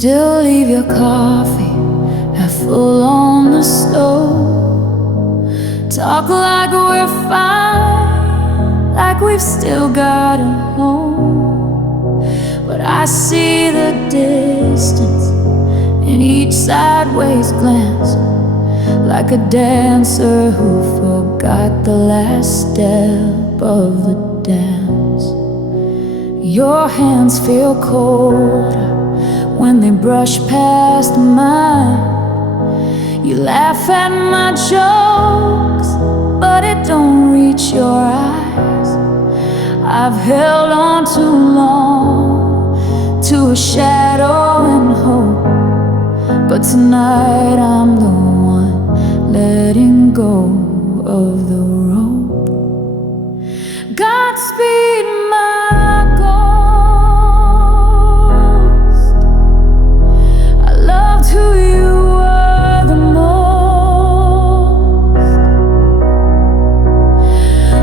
still leave your coffee half full on the stove. Talk like we're fine, like we've still got a home. But I see the distance in each sideways glance, like a dancer who forgot the last step of the dance. Your hands feel cold when they brush past mine. You laugh at my jokes, but it don't reach your eyes. I've held on too long to a shadow and hope, but tonight I'm the one letting go of the rope. Godspeed, my ghost. I loved who you were the most,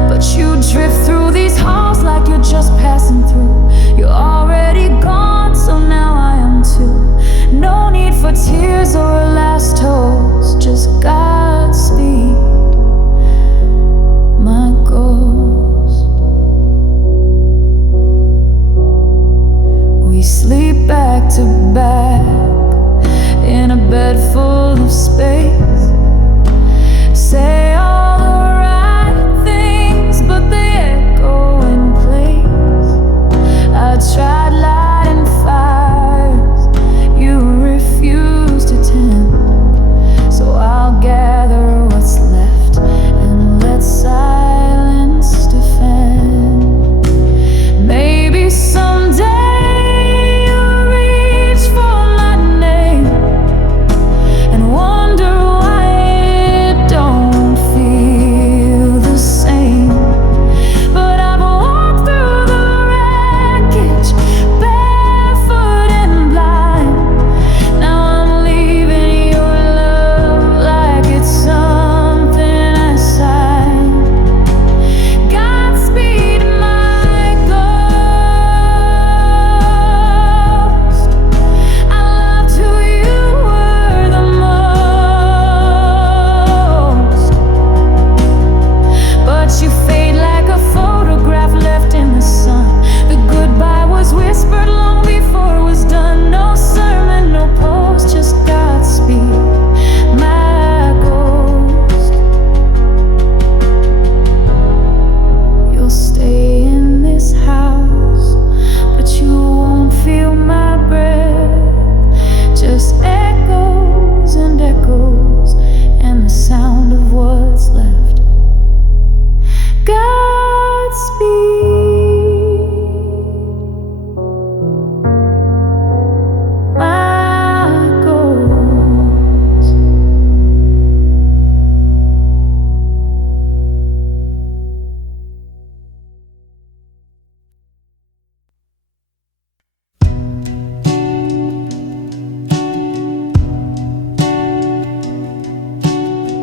but you drift through these halls like you're just passing through. You're already gone, so now I am too. No need for tears or a last toast, just Godspeed, my ghost. We sleep back to back in a bed full of space. Say all the right things, but they echo in place. I tried lighting fires you refuse to tend, so I'll gather what's left and let silence defend. Maybe someday you'll reach for my name and wonder why it don't feel the same. But I've walked through the wreckage, barefoot and blind. Now I'm leaving your love like it's something I signed. Godspeed, my ghost. I loved who you were the most, but you fade like a photograph left in the sun. The goodbye was whispered long before it was done. No sermon, no post, just Godspeed, my ghost. You'll stay in this house, but you won't feel my breath. Just echoes and echoes, and the sound of what's left. Godspeed, my ghost.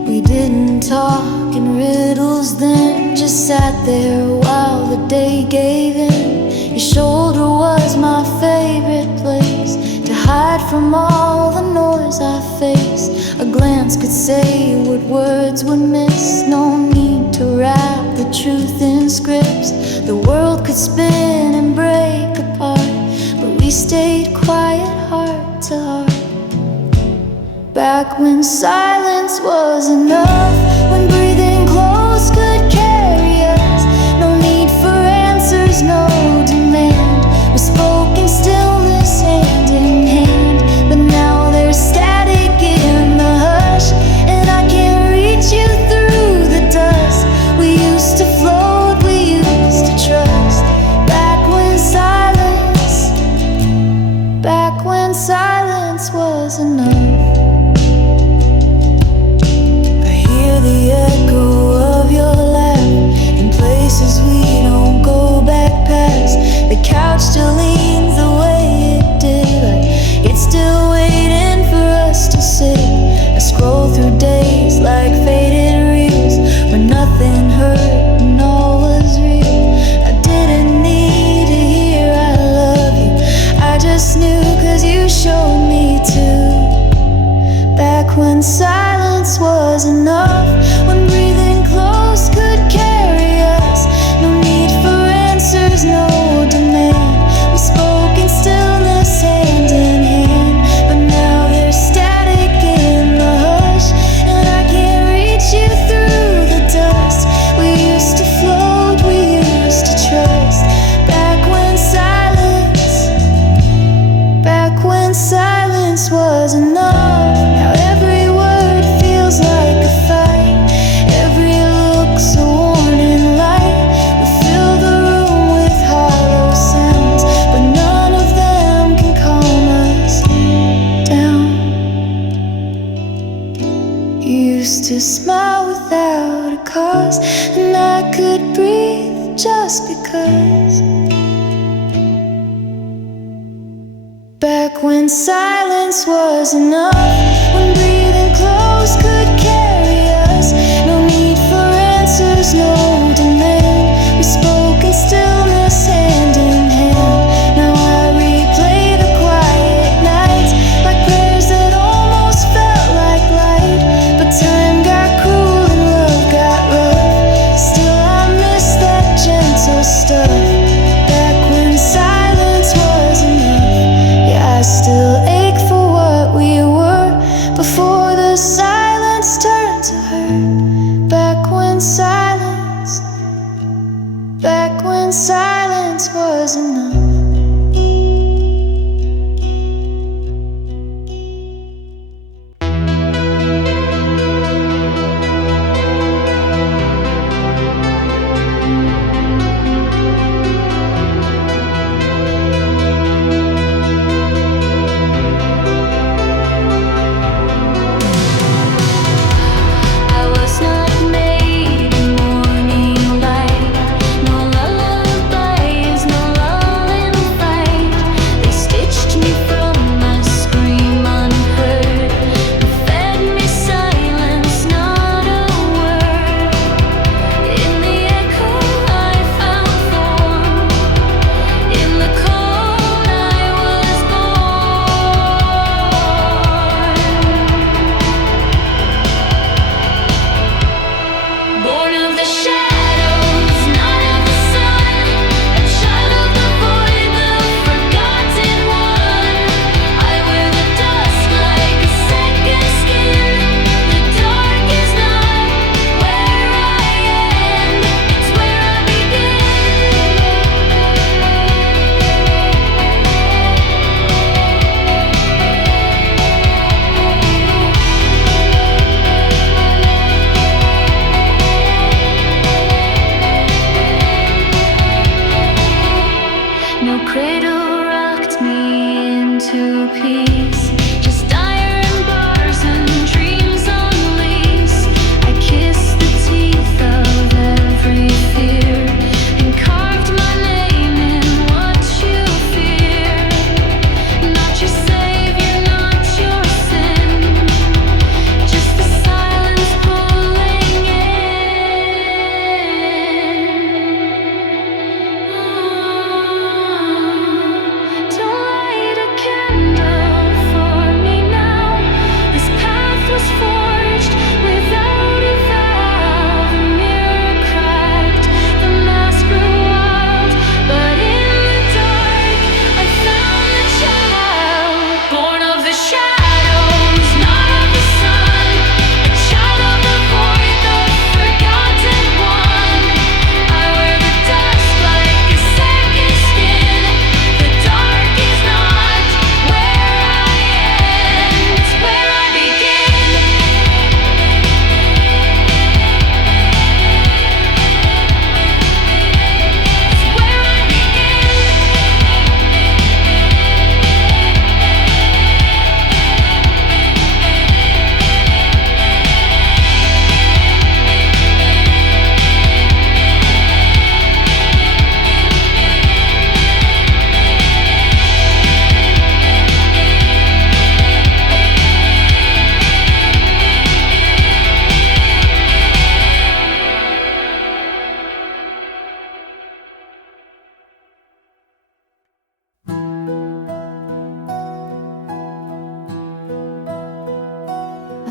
We didn't talk in riddles then, just sat there while the day gave in. Your shoulder was my favorite place to hide from all the noise I face. A glance could say what words would miss. No need to wrap the truth in scripts. The world could spin and break apart, but we stayed quiet, heart to heart. Back when silence was enough, when breathing close could carry us. No need for answers, no demand. We spoke in stillness, hand in hand. But now there's static in the hush, and I can't reach you through the dust. We used to float, we used to trust. Back when silence was enough. The echo of your laugh in places we don't go back past. The couch still leans the way it did, like it's still waiting for us to sit. I scroll through days like faded reels where nothing hurt and all was real. I didn't need to hear I love you, I just knew 'cause you showed me. when silence was enough, when breathing close could carry us. No need for answers, no demand. We spoke in stillness, hand in hand. But now there's static in the hush, and I can't reach you through the dust. We used to float, we used to trust. Back when silence was enough. Now every word feels like a fight, every look so warning light. We fill the room with hollow sounds, but none of them can calm us down. You used to smile without a cause, and I could breathe just because. Back when silence was enough, when breathing close could carry us. No need for answers, no demand. We spoke in stillness, hand in hand. Now I replay the quiet nights, like prayers that almost felt like light. But time got cruel and love got rough. Still I miss that gentle stuff. Back when silence was enough. I still ache for what we were before.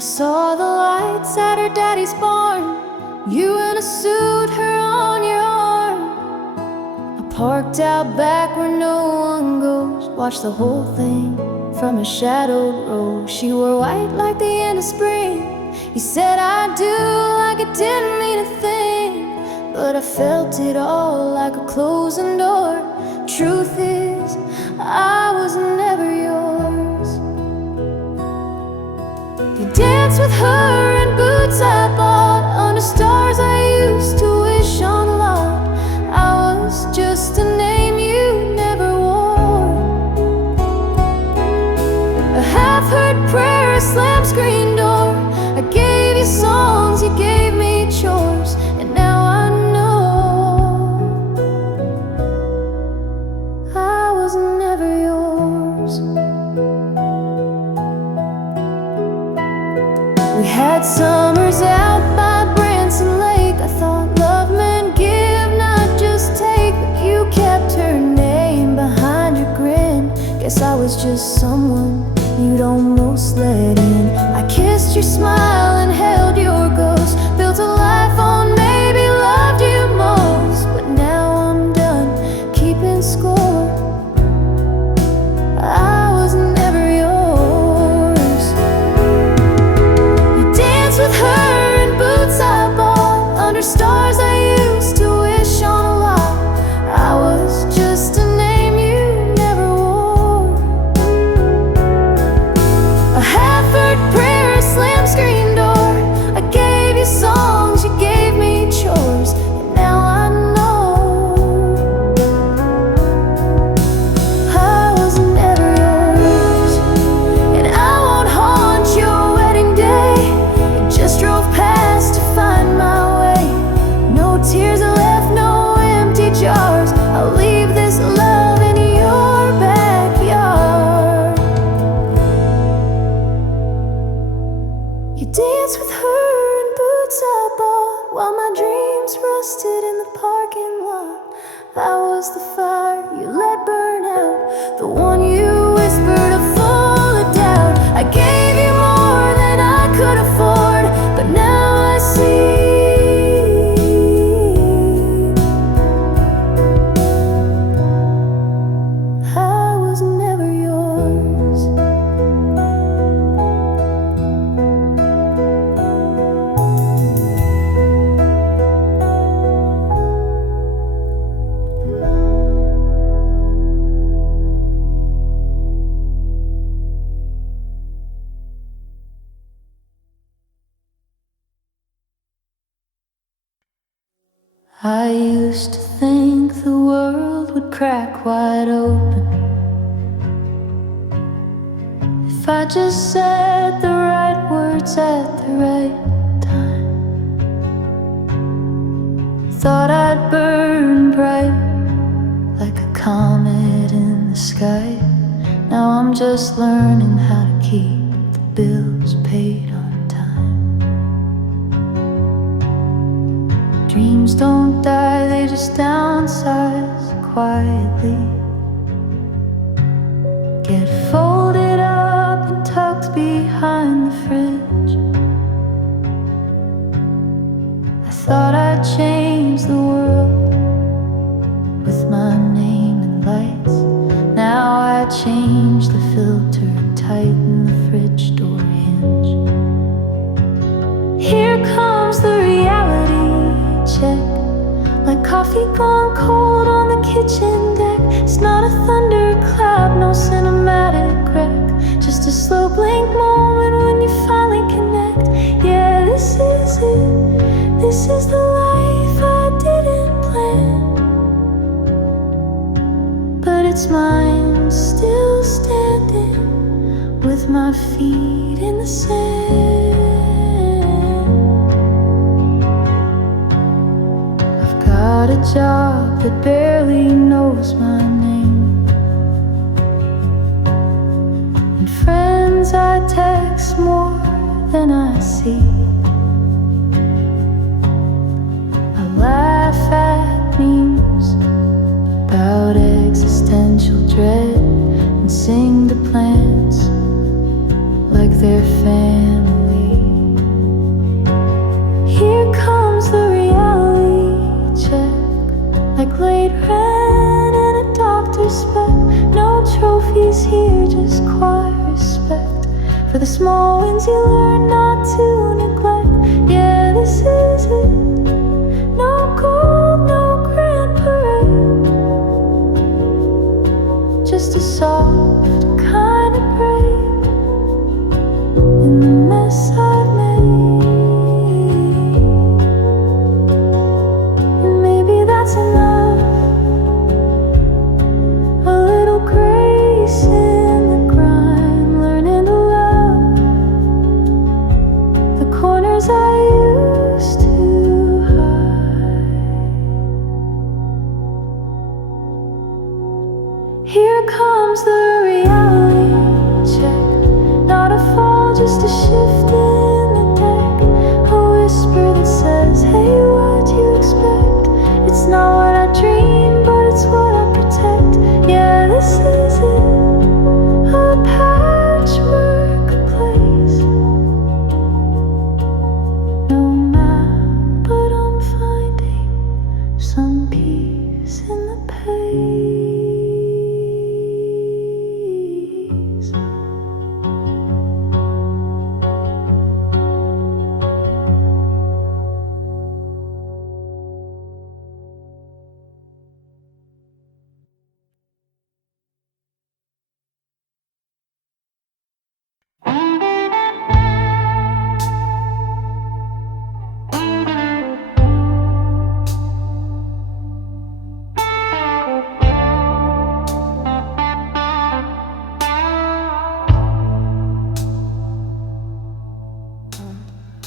saw the lights at her daddy's barn. You in a suit, her on your arm. I parked out back where no one goes. Watched the whole thing from a shadowed row. She wore white like the end of spring. You said I do like it didn't mean a thing, but I felt it all like a closing door. Truth is, I was never yours. You danced with her in boots I bought under stars I used to wish on a lot. I was just a name you never wore. A half-heard prayer, a slam screen door. I gave you songs, you gave me chores, and now I know I was never yours. We had summers out by Branson Lake. I thought love meant give, not just take, but you kept her name behind your grin. Guess I was just someone you'd almost let in. I kissed your smile and held your ghost, built a life on maybe loved you most. But now I'm done keeping score. I was never yours. You danced with her in boots I bought under stars I used to wish on a lot. I was just a name you never wore. A half-heard prayer, a slam screen door. I gave you songs, you gave me chores, and now I know I was never yours. And I won't haunt your wedding day. I just drove past to find my way. No tears are left, no empty jars. I'll leave this love in your backyard. You danced with her in boots I bought while my dreams rusted in the parking lot. I was the fire you let burn out, the one you whispered full of doubt. I gave you more than I could afford, but now I see I was never yours. I used to think the world would crack wide open if I just said the right words at the right time. Thought I'd burn bright like a comet in the sky. Now I'm just learning how to keep the bills paid on time. Dreams don't die, they just downsize quietly. Get folded up and tucked behind the fridge. I thought I'd change the world with my name and lights. Now I change the filter, tighten the fridge door hinge. Here comes the reality check, like coffee gone cold on the kitchen deck. It's not a thunderclap, no cinematic wreck, just a slow blink moment when you finally connect. Yeah, this is it, this is the life I didn't plan, but it's mine, still standing with my feet in the sand. Got a job that barely knows my name, and friends I text more than I see. I laugh at memes about existential dread and sing to plants like they're family. For the small wins you learn not to neglect. Yeah, this is it. No gold, no grand parade, just a soft kind of brave in the mess I've made. And maybe that's enough. A little grace in the grind, learning to love the corners I used to hide. Here comes the reality check. Not a fall, just a shift in the deck. A whisper that says, hey, what'd you expect? It's not what I dreamed, but it's what I protect. Yeah, this is it. A patchwork place. No map, but I'm finding some peace in the pace.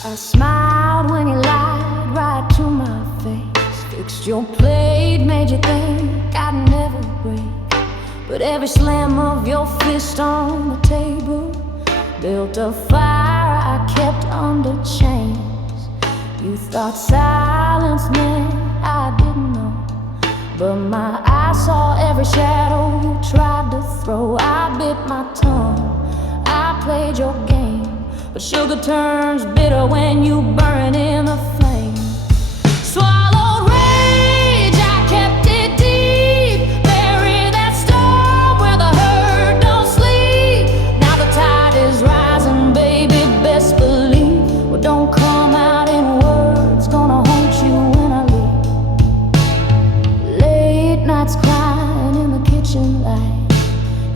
I smiled when you lied right to my face. Fixed your plate, made you think I'd never break. But every slam of your fist on the table built a fire I kept under chains. You thought silence meant I didn't know, but my eyes saw every shadow you tried to throw. I bit my tongue, I played your game. But sugar turns bitter when you burn in the flame. Swallowed rage, I kept it deep. Bury that storm where the hurt don't sleep. Now the tide is rising, baby, best believe. What don't come out in words gonna haunt you when I leave. Late nights crying in the kitchen light.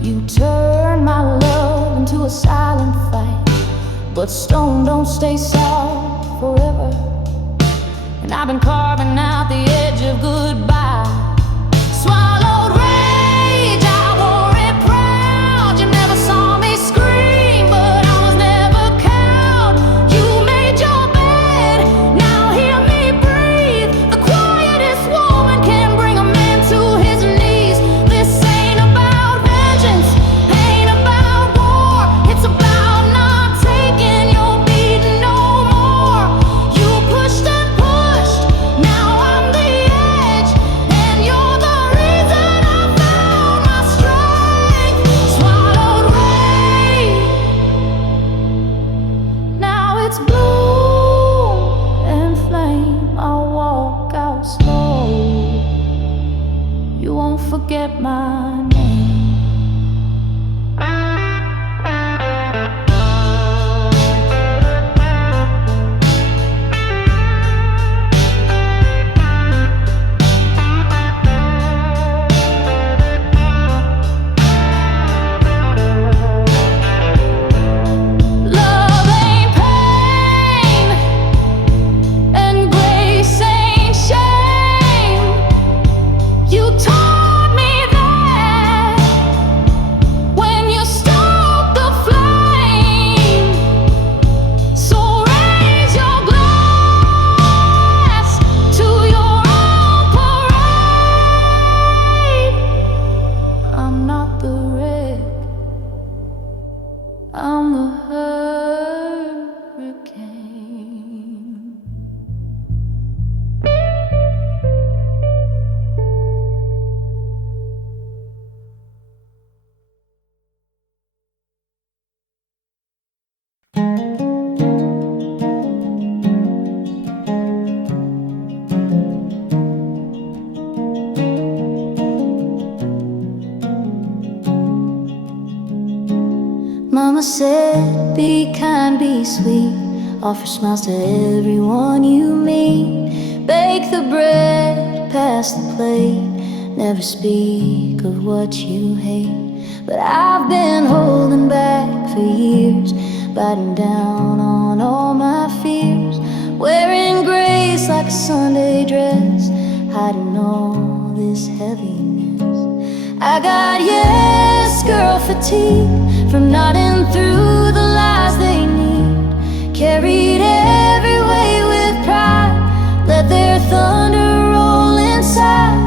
You turn my love into a silent fight. But stone don't stay soft forever, and I've been carving out the edge of goodbye. Swallowed rage, I wore it proud. You never saw me scream, but I was never cowed. You made your bed, now hear me breathe. The quietest woman can bring a man to his knees. This ain't about vengeance, ain't about war. It's about not taking your beating no more. You pushed and pushed, now I'm the edge. Mama said, be kind, be sweet, offer smiles to everyone you meet. Bake the bread, pass the plate, never speak of what you hate. But I've been holding back for years, biting down on all my fears, wearing grace like a Sunday dress, hiding all this heaviness. I got yes girl fatigue from nodding through the lies they need, carried every way with pride, let their thunder roll inside.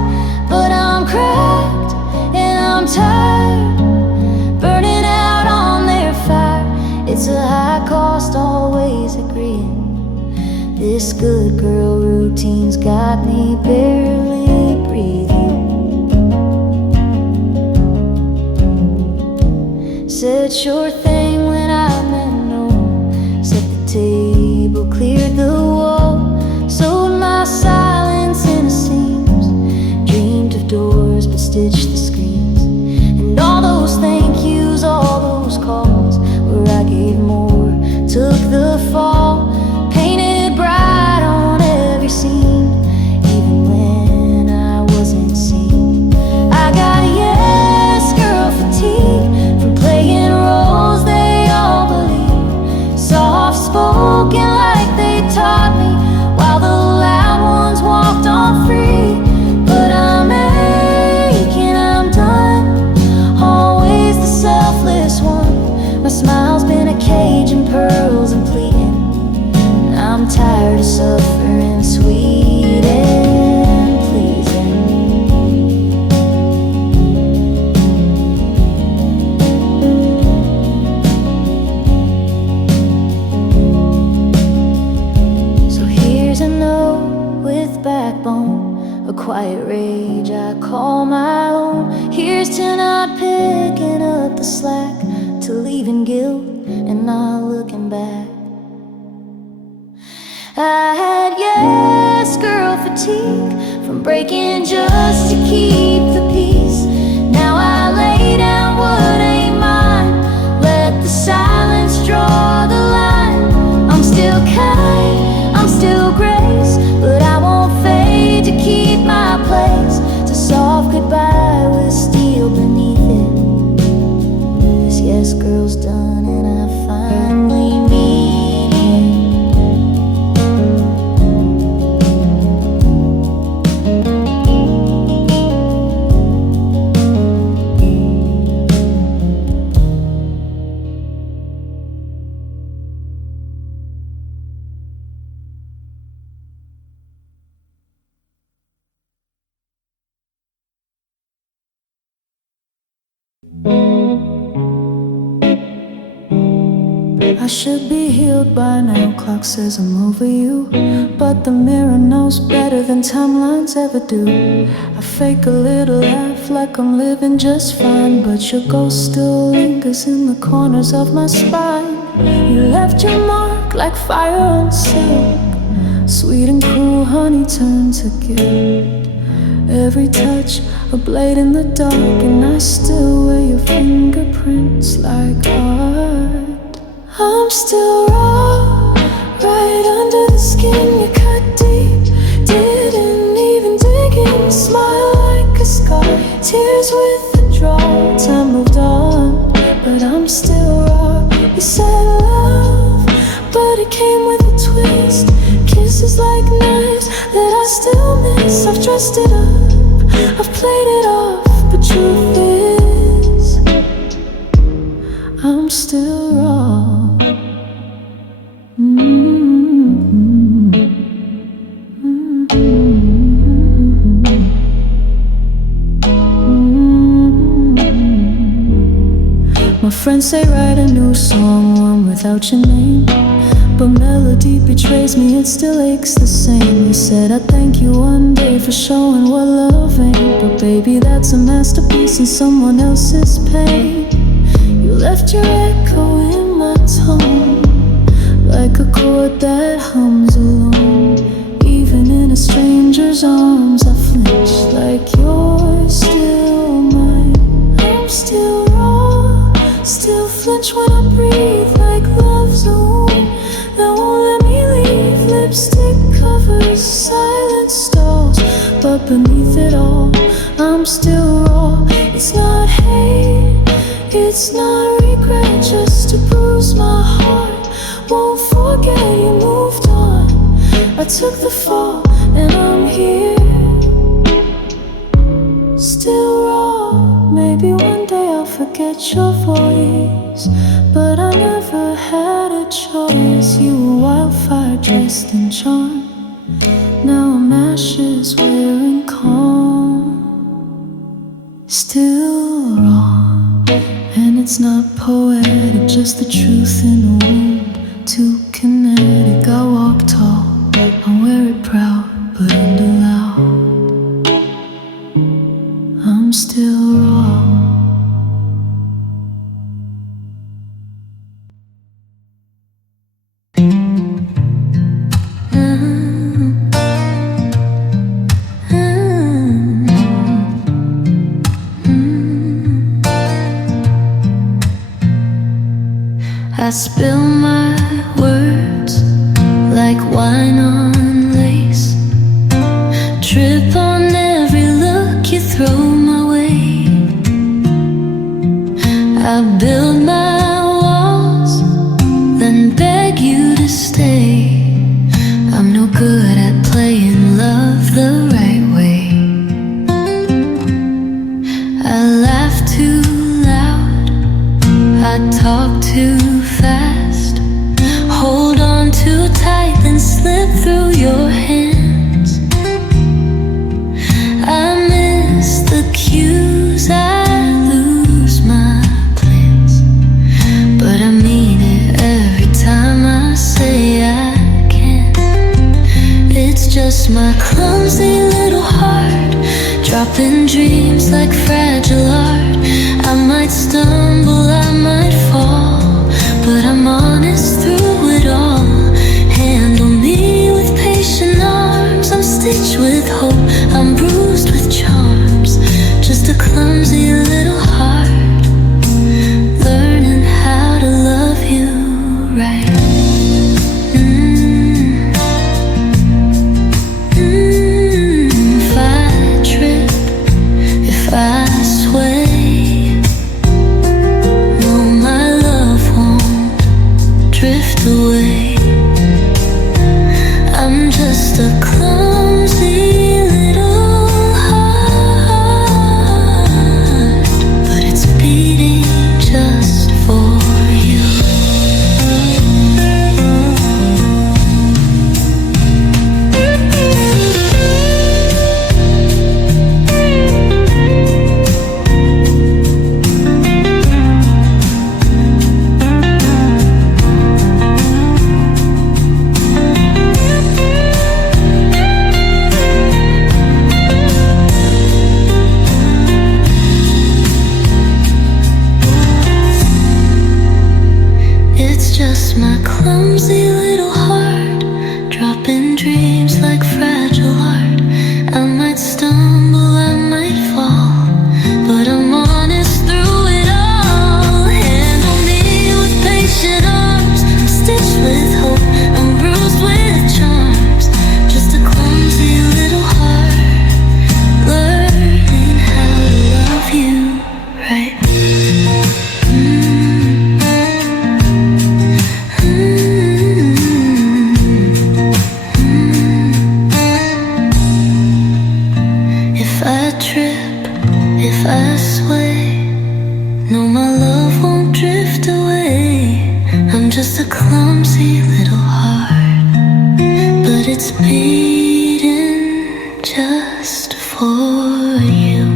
But I'm cracked and I'm tired, burning out on their fire. It's a high cost, always agreeing. This good girl routine's got me barely breathing. Said sure thing when I meant no, set the table, cleared the wall, sewed my silence into seams, dreamed of doors but stitched the screens. And all those thank yous, all those calls where I gave more, took the fall, painted bright on every scene, even when I wasn't seen. I got yes girl fatigue from playing roles they all believe, soft spoken like they taught me, while the loud ones walked on free. But I'm aching, I'm done, always the selfless one. My smile's been a cage and pearls and pleading. I'm tired of suffering, sweet and pleasing. So here's a note with backbone, a quiet rage I call my own. Here's to not picking up the slack, to leaving guilt and not looking back. I had yes girl fatigue from breaking just to keep the peace. Now I lay down what ain't mine, let the silence draw the line. I'm still kind, I'm still grace, but I won't fade to keep my place, to soft goodbye with steel beneath it. This yes girl's done and I finally mean I should be healed by now, clock says I'm over you, but the mirror knows better than timelines ever do. I fake a little laugh like I'm living just fine, but your ghost still lingers in the corners of my spine. You left your mark like fire on silk, sweet and cruel honey turned to guilt. Every touch a blade in the dark, and I still wear your fingerprints like art. I'm still raw, right under the skin, you cut deep. Didn't even dig in, smile like a scar, tears with the draw. Time moved on, but I'm still raw. You said love, but it came with a twist. Kisses like knives that I still miss. I've dressed it up, I've played it off, but truth is I'm still raw. My friends say write a new song, one without your name, but melody betrays me, it still aches the same. You said I'd thank you one day for showing what love ain't, but baby that's a masterpiece in someone else's pain. You left your echo in my tone, like a chord that hums alone. Even in a stranger's arms I flinch, like you're still mine. I'm still raw, still flinch when I breathe. I took the fall and I'm here, still raw. Maybe one day I'll forget your voice, but I never had a choice. You were wildfire dressed in charm. Now I'm ashes wearing calm. Still wrong, and it's not poetic, just the truth in a womb. Too kinetic, I walk tall, I wear it proud, but under loud, I'm still wrong. I spill my words like wine on lace, trip on every look you throw my way. I build my walls, then beg you to stay. I'm no good at playing love the right way. I laugh too loud, I talk too fast, hold on too tight, then slip through your hands. I miss the cues, I lose my plans, but I mean it every time I say I can. It's just my clumsy little heart, dropping dreams like fragile art. I might stumble, I might fall, but I'm honest through it all. Handle me with patient arms. I'm stitched with hope, I'm bruised with charms. Just a clumsy little heart, learning how to love you right. If I trip, if I sway, no, my love won't drift away. I'm just a clumsy little heart, but it's beating just for you. It's just my clumsy little heart, dropping dreams like fragile art. I might stumble, I might fall, but I'm honest through it all. Handle me with patient arms. I'm stitched with hope, I'm bruised with charms. Just a clumsy little heart, learning how to love you right. If I trip, if I sway, no, my love won't drift away. I'm just a clumsy little heart, but it's beating just for you.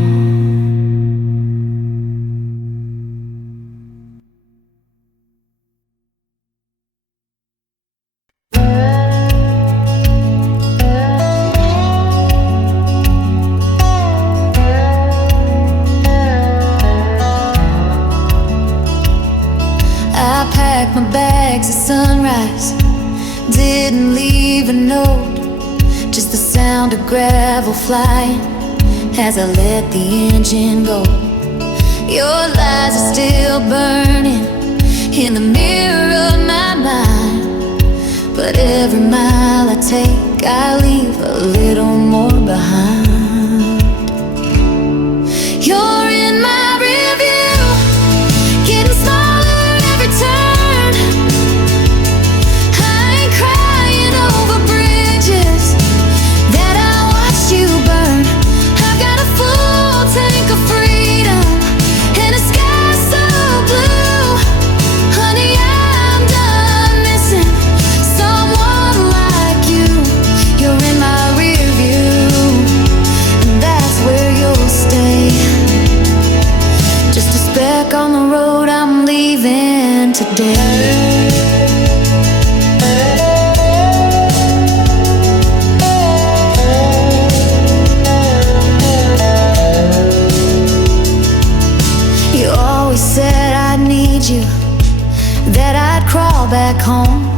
I packed my bags at sunrise, didn't leave a note, just the sound of gravel flying as I let the engine go. Your lies are still burning in the mirror of my mind, but every mile I take I leave a little more behind. You're in my review, getting smaller every turn. I ain't crying over bridges, Back home,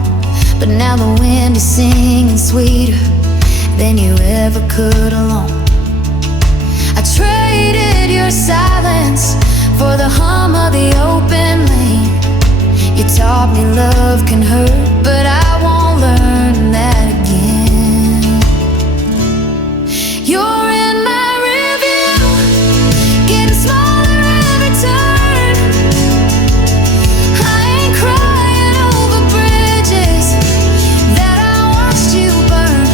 but now the wind is singing sweeter than you ever could alone. I traded your silence for the hum of the open lane. You taught me love can hurt, but I won't learn that again. You're in my rearview, getting smaller every turn. I ain't crying over bridges that I watched you burn.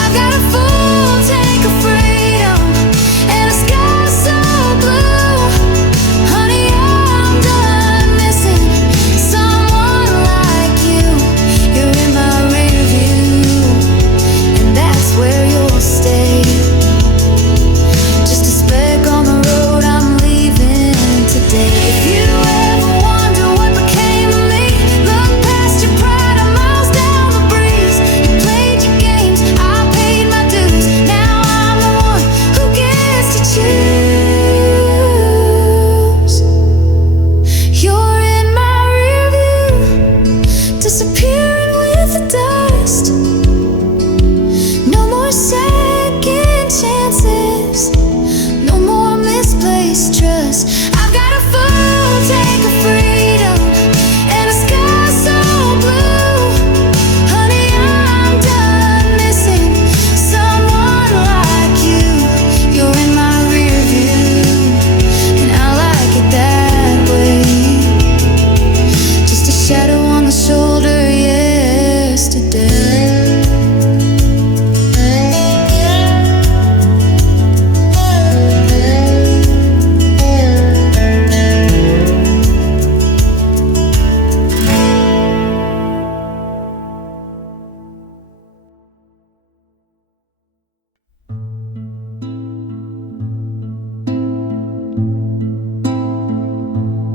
I've got a full tank of freedom and a sky so blue. Honey, I'm done missing someone like you. You're in my rear view, and that's where you'll stay. Just a speck on the road, I'm leaving today. If you ever wonder what became of me, look past your pride, I'm miles down the breeze. You played your games, I paid my dues. Now I'm the one who gets to choose. You're in my rear view, disappearing with the dust. No more second chances, no more misplaced trust. I've got a full tank of freedom and a sky so blue. Honey, I'm done missing someone like you. You're in my rear view, and I like it that way. Just a shadow on the shoulder yesterday.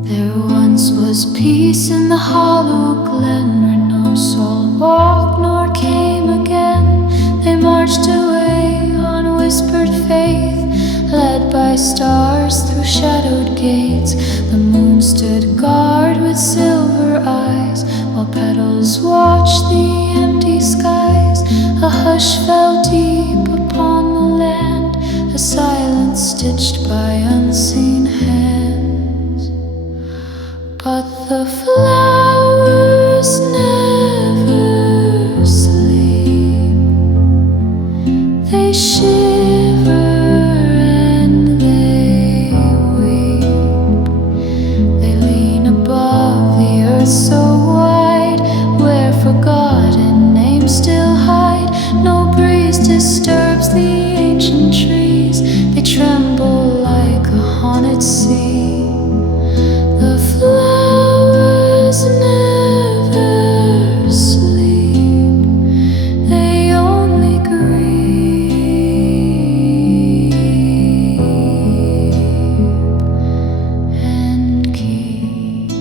There once was peace in the hollow glen, where no soul walked nor came again. They marched away on whispered faith, led by stars through shadowed gates. The moon stood guard with silver eyes, while petals watched the empty skies. A hush fell deep upon the land, a silence stitched by unseen hands. But the flowers never sleep. They shiver and they weep. They lean above the earth so wide, where forgotten names still hide. No breeze disturbs the ancient trees. They tremble like a haunted sea. The flowers never sleep. They only grieve and keep.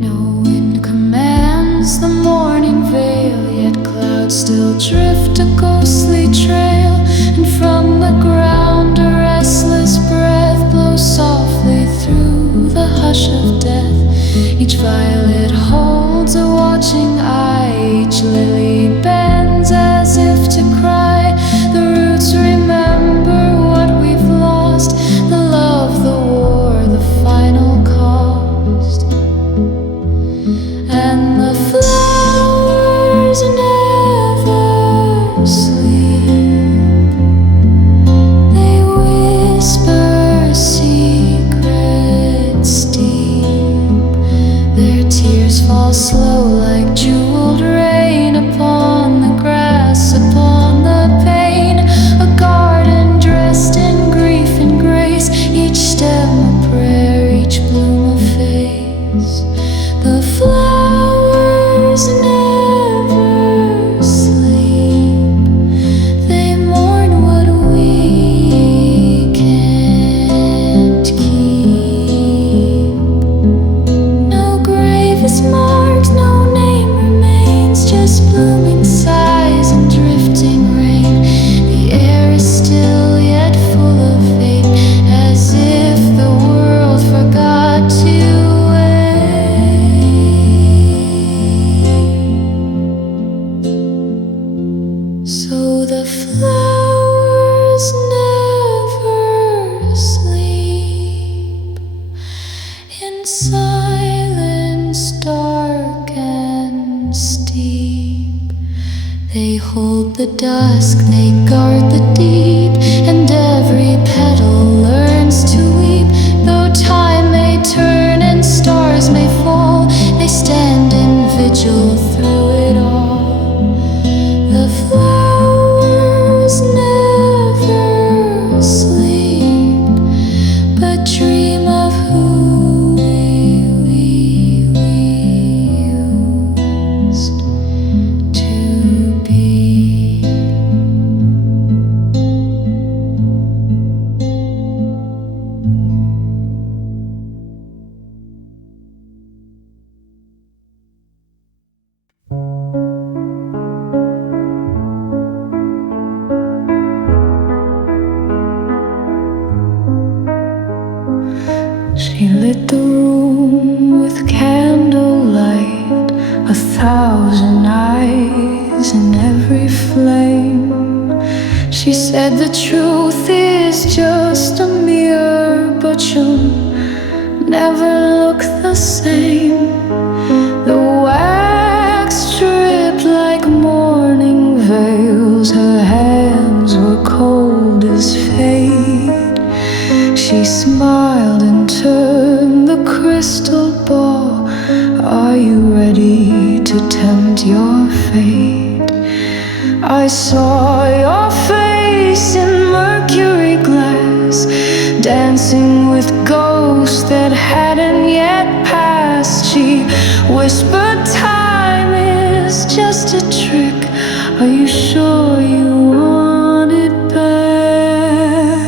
No wind commands the morning veil, yet clouds still drift a ghostly trail. And from the ground a restless breath blows softly through the hush of death. Each violet holds a watching eye, each lily bends as if to cry. The roots remember what we've lost, the love, the war, the final cost. And the flowers never sleep. They whisper secrets deep. Their tears fall slow like jeweled rain upon silence dark and steep. They hold the dusk, they guard the deep, and every petal learns to weep. Though time may turn and stars may fall, they stand in vigil through it all. The flowers never sleep, but dream of who we used to be. She lit the room with candlelight, 1,000 eyes in every flame. She said the truth is just a mirror, but you'll never look the same. The wax dripped like morning veils, her hands were cold as fate. She smiled and turned the crystal ball. Are you ready to tempt your fate? I saw your face in mercury glass, dancing with ghosts that hadn't yet passed. She whispered, time is just a trick. Are you sure you want it back?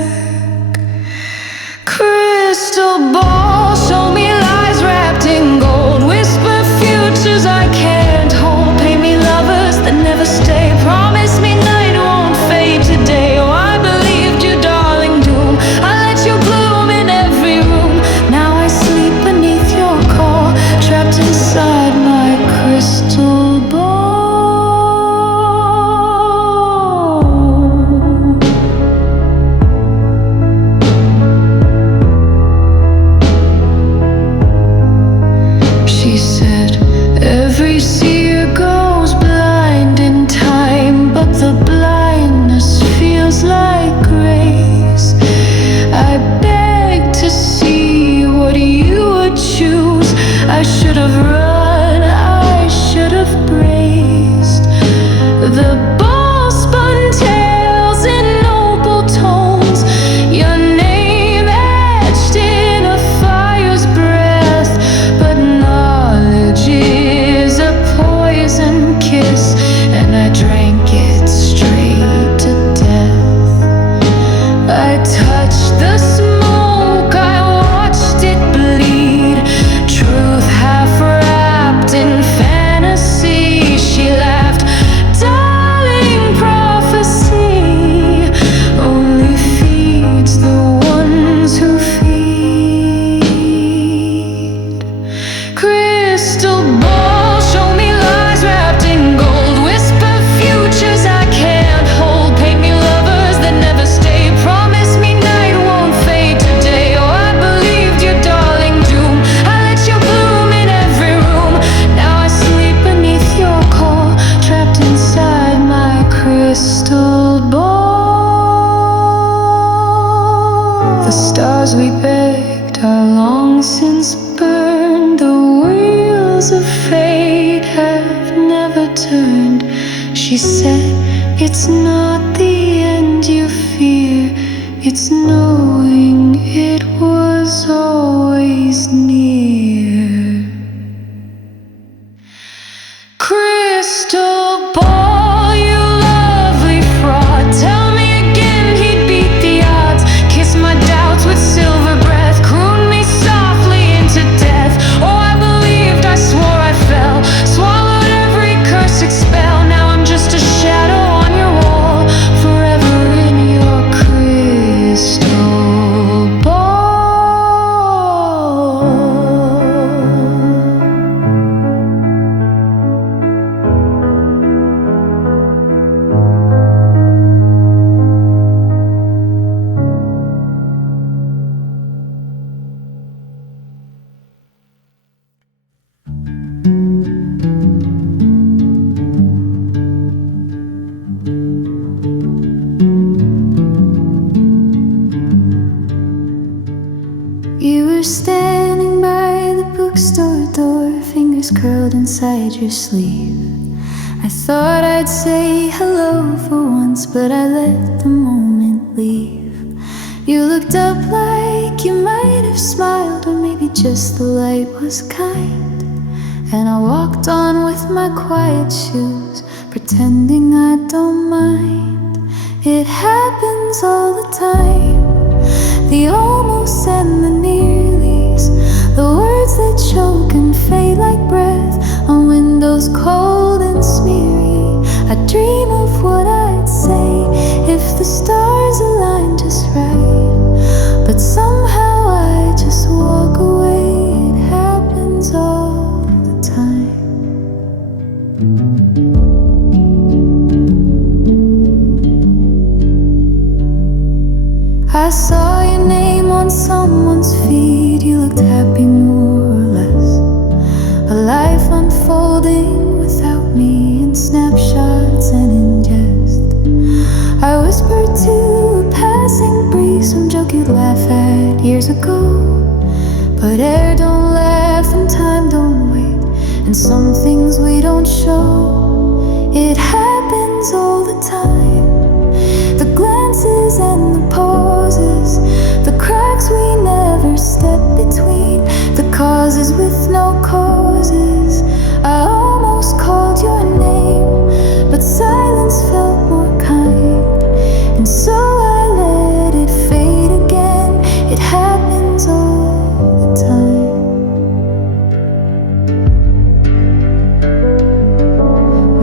Crystal ball, show me lies wrapped in gold. Whisper futures I can't hold. Pay me lovers that never stay. Promise me night won't fade today. Oh, I believed you, darling doom. I let you bloom in every room. Now I sleep beneath your call, trapped inside my crystal ball. She said, every seer goes blind in time, but the blindness feels like grace. I beg to see what you would choose. I should have run, I should have braced. The ball spun tales in noble tones, your name etched in a fire's breath. But knowledge is a poison kiss, and I drank it straight to death. I touched the smoke, I watched it bleed. Truth half wrapped in fantasy. She laughed, darling, prophecy only feeds the ones who feed. Crystal ball, show me lies wrapped in gold. Whisper futures I can't hold. Paint me lovers that never stay. Promise me night won't fade today. Oh, I believed you, darling doom. I let you bloom in every room. Now I sleep beneath your call, trapped inside my crystal ball. The stars we begged are long since burned. The wheels of fate have never turned. She said, it's not the end you fear, it's knowing it was always near. Crystal ball, you lovely fraud. Tell me again he'd beat the odds. Kiss my doubts with silver breath. Croon me softly into death. Oh, I believed, I swore I fell. Swallowed every cursed spell. Now I'm just a shadow on your wall, forever in your crystal fingers curled inside your sleeve. I thought I'd say hello for once, but I let the moment leave. You looked up like you might have smiled, or maybe just the light was kind. And I walked on with my quiet shoes, pretending I don't mind. It happens all the time, the almost and the nearlies, the words that choke and fade like breath on windows cold and smeary. I dream of what I'd say if the stars aligned just right, but somehow I just walk away. It happens all the time. I saw your name on someone's feed. You looked happy, more or less. A life unfolding without me, in snapshots and in jest. I whispered to a passing breeze some joke you'd laugh at years ago. But air don't laugh and time don't wait, and some things we don't show. It happens all the time, the glances and the pauses, the cracks we never step between, the causes with no causes. I almost called your name, but silence felt more kind, and so I let it fade again. It happens all the time.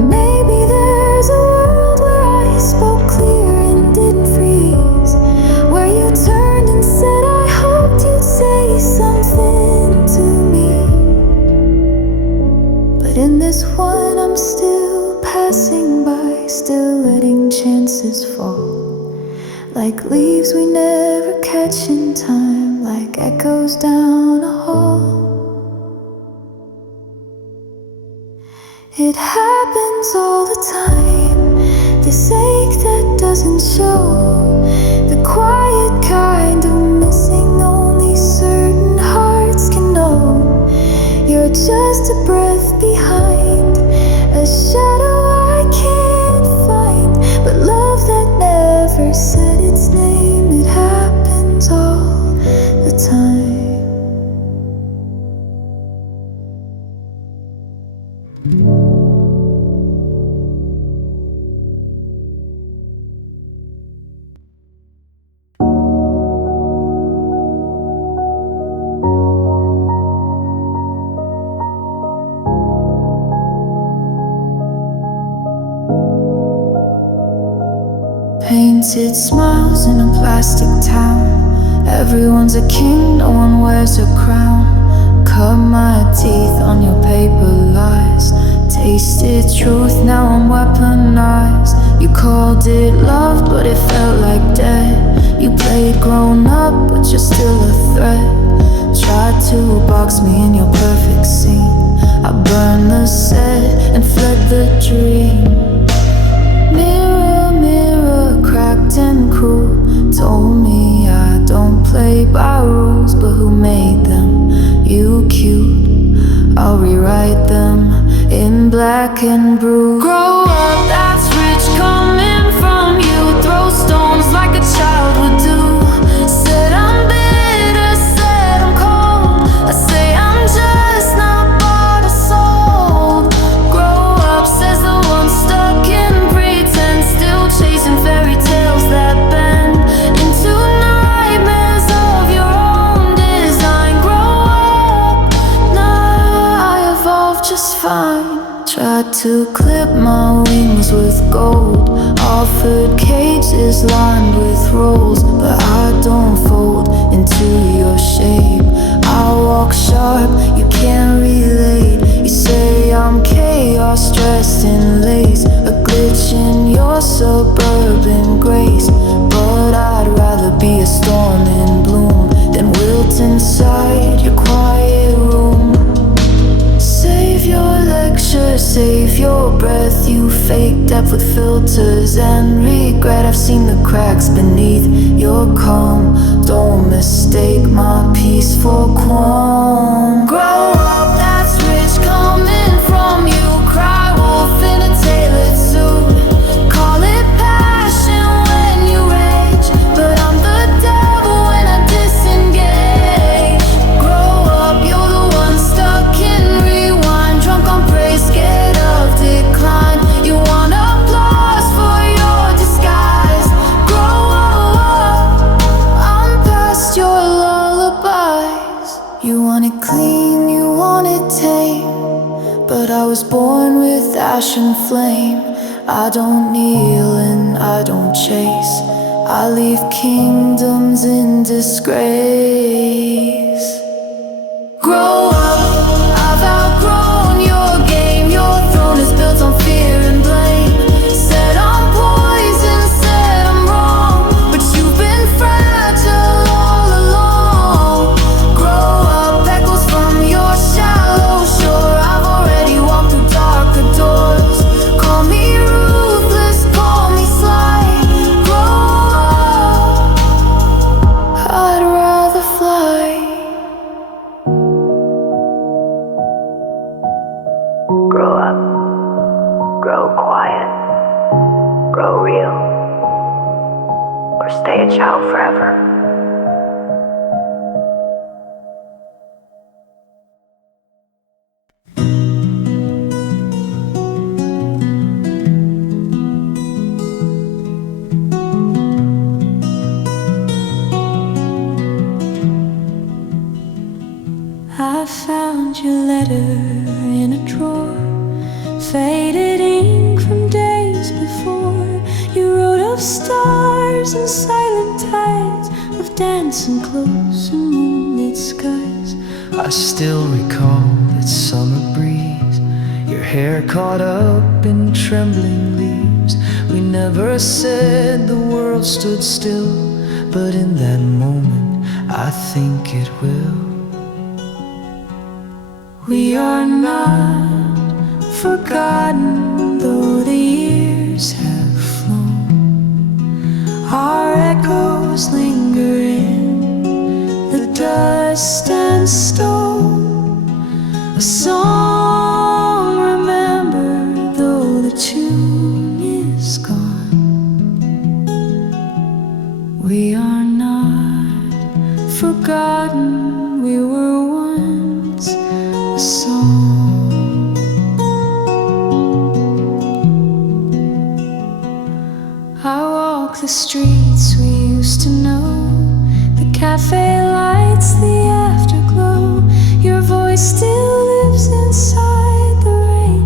Maybe there's a world where I spoke clear and didn't freeze, where you turned and said I hoped you'd say something to me. But in this one I'm still passing by, still letting chances fall, like leaves we never catch in time, like echoes down a hall. It happens all the time, this ache that doesn't show, the quiet kind of missing only certain hearts can know. You're just a breath behind, a shadow I can't find, but love that never said its name. It happens all the time. Painted smiles in a plastic town, everyone's a king, no one wears a crown. Cut my teeth on your paper lies, tasted truth, now I'm weaponized. You called it love, but it felt like death. You played grown up, but you're still a threat. Tried to box me in your perfect scene, I burned the set and fled the dream. Mirror, mirror, cracked and cruel, told me I don't play by rules, but who made them? You cute, I'll rewrite them in black and blue. Grow up, that's rich coming from you. Throw stones like a child would do. Said I'm bitter, said I'm cold, I say I'm just not bought or sold. Grow up, says the one stuck in pretend, still chasing fairy tales that bend into nightmares of your own design. Grow up, now I evolved just fine. Tried to clip my wings with gold, offered cages lined with rolls, but I don't fold into your shape. I walk sharp, you can't relate. You say I'm chaos dressed in lace, a glitch in your suburban grace, but I'd rather be a storm in bloom than wilt inside your quiet room. Save your lecture, save your breath. You fake depth with filters and regret. I've seen the cracks beneath your calm. Don't mistake my peace for calm. Grow up, that's rich, come clean, you wanted tame, but I was born with ash and flame. I don't kneel and I don't chase, I leave kingdoms in disgrace. Grow up, I've outgrown your game. Your throne is built on fear and blame. Said I'm poison, said I'm wrong, but you've been fragile all along. Grow up, echoes from your shallow shore. I've already walked through darker doors. Call me ruthless, call me sly. Grow up, I'd rather fly. Grow up, grow quiet, grow real, or stay a child forever. I found your letter in a drawer, faded ink from days before. You wrote of stars and silent tides, of dancing close and moonlit skies. I still recall that summer breeze, your hair caught up in trembling leaves. We never said the world stood still, but in that moment I think it will. We are not forgotten, though the years have flown. Our echoes linger in the dust and stone. A song remembered, though the tune is gone. We are not forgotten, we were once a song. I walk the streets we used to know, the cafe lights, the afterglow. Your voice still lives inside the rain,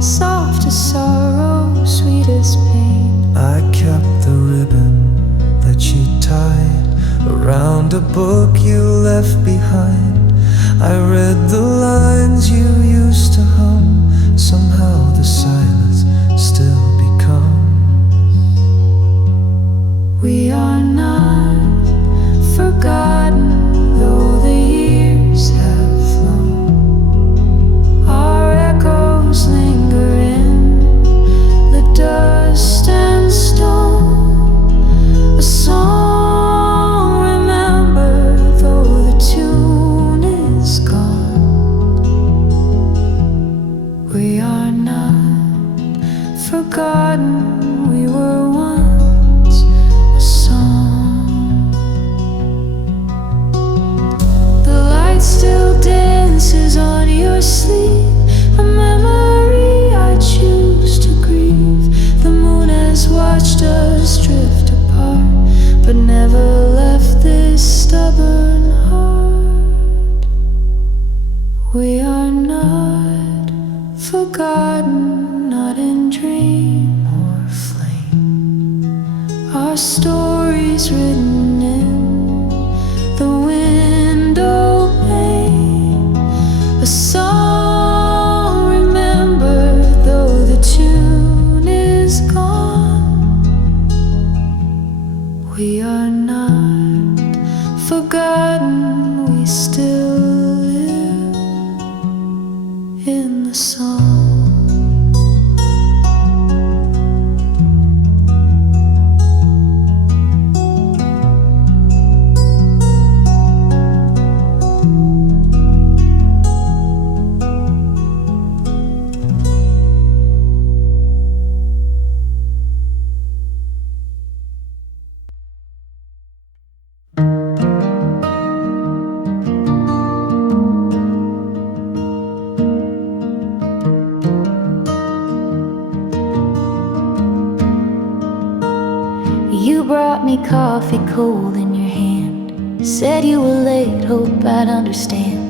soft as sorrow, sweet as pain. I kept the ribbon that you tied around a book you left behind. I read the lines you used to hum. Somehow the silence still becomes. We are not forgotten, though the years have flown. Our echoes linger in the dust and stone. A song remembered, though the tune is gone. We are not forgotten, we were once a song. The light still dances on your sleeve, a memory I choose to grieve. The moon has watched us drift apart, but never left this stubborn heart. We are not forgotten, not in dream or flame. Our stories written in the window pane. A song remembered, though the tune is gone. We are not forgotten, we still live in the song. You brought me coffee cold in your hand, said you were late, hope I'd understand.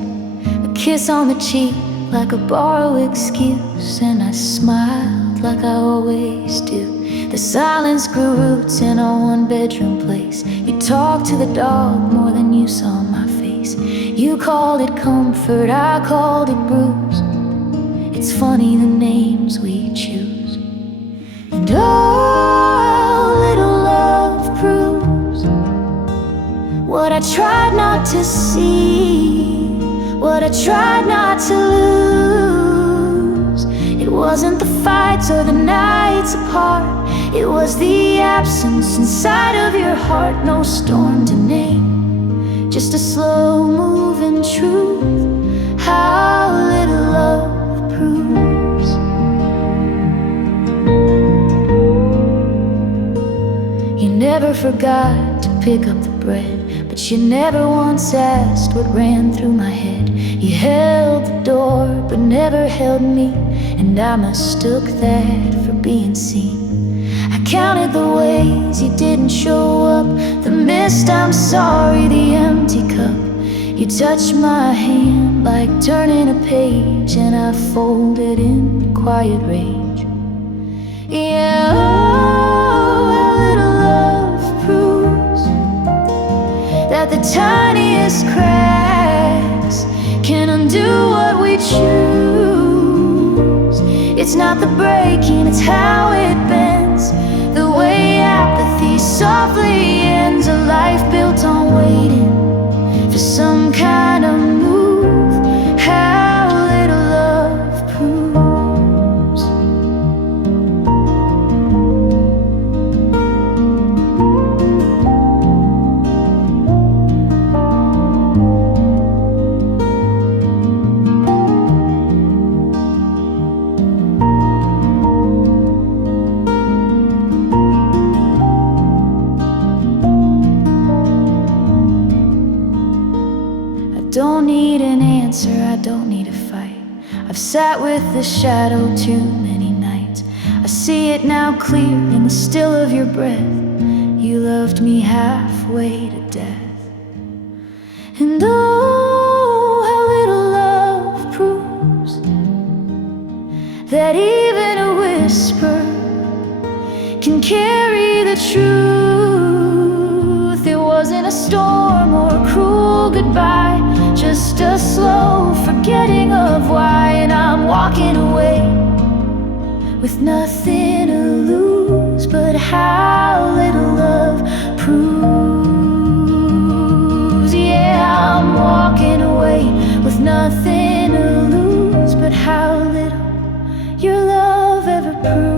kiss on the cheek like a borrowed excuse, and I smiled like I always do. The silence grew roots in our one-bedroom place. You talked to the dog more than you saw my face. You called it comfort, I called it bruise. It's funny the names we choose. And oh, little love proves what I tried not to see, what I tried not to lose. It wasn't the fights or the nights apart, it was the absence inside of your heart. No storm to name, just a slow-moving truth. How little love proves. You never forgot to pick up the bread, but you never once asked what ran through my head. You held the door, but never held me, and I mistook that for being seen. I counted the ways you didn't show up, the missed I'm sorry, the empty cup. You touched my hand like turning a page, and I folded in quiet rage. Yeah, oh, how little love proves that the tiniest cracks can undo what we choose. It's not the breaking, it's how it bends, the way apathy softly ends. A life built on waiting for some kind of move. How little love proves. Don't need an answer, I don't need a fight. I've sat with the shadow too many nights. I see it now clear in the still of your breath. You loved me halfway to death. And oh, how little love proves that even a whisper can carry the truth. It wasn't a storm or a cruel goodbye, just a slow forgetting of why. And I'm walking away with nothing to lose, but how little love proves. Yeah, I'm walking away with nothing to lose, but how little your love ever proved.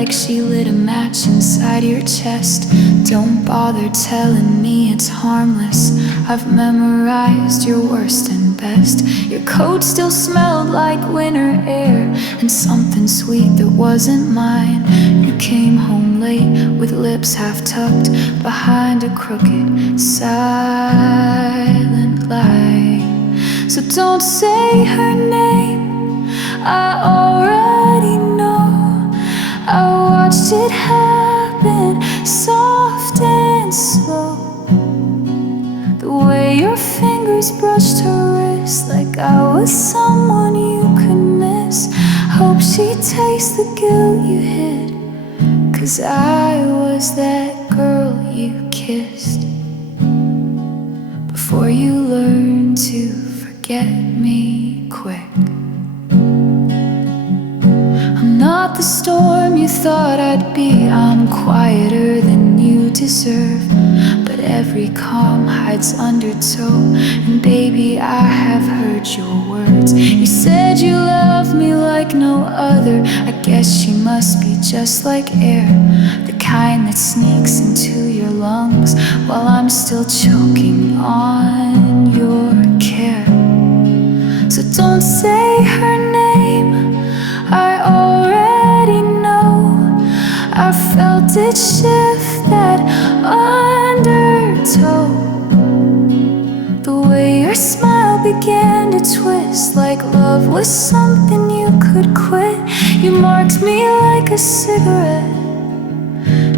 Like she lit a match inside your chest. Don't bother telling me it's harmless, I've memorized your worst and best. Your coat still smelled like winter air, and something sweet that wasn't mine. You came home late with lips half tucked behind a crooked silent lie. So don't say her name, I already know. I watched it happen, soft and slow. The way your fingers brushed her wrist, like I was someone you could miss. Hope she tastes the guilt you hid, 'cause I was that girl you kissed before you learned to forget me quick. Not the storm you thought I'd be, I'm quieter than you deserve, but every calm hides undertow, and baby I have heard your words. You said you love me like no other, I guess she must be just like air, the kind that sneaks into your lungs while I'm still choking on your did shift that undertow. The way your smile began to twist, like love was something you could quit. You marked me like a cigarette,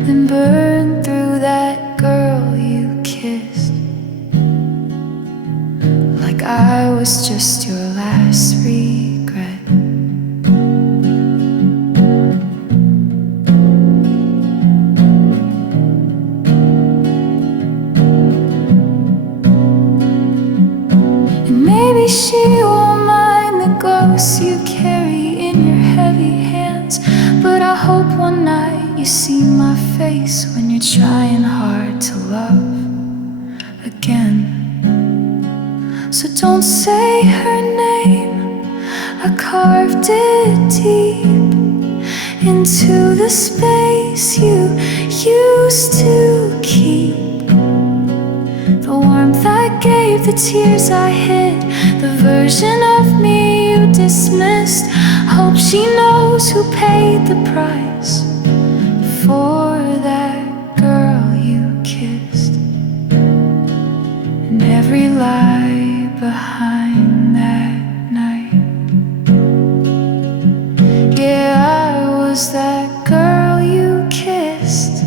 then burned through that girl you kissed, like I was just your last regret. And maybe she won't mind the ghosts you carry in your heavy hands, but I hope one night you see my face when you're trying hard to love again. So don't say her name, I carved it deep into the space you used to keep. The warmth I gave, the tears I hid, the version of me you dismissed. Hope she knows who paid the price for that girl you kissed, and every lie behind that night. Yeah, I was that girl you kissed,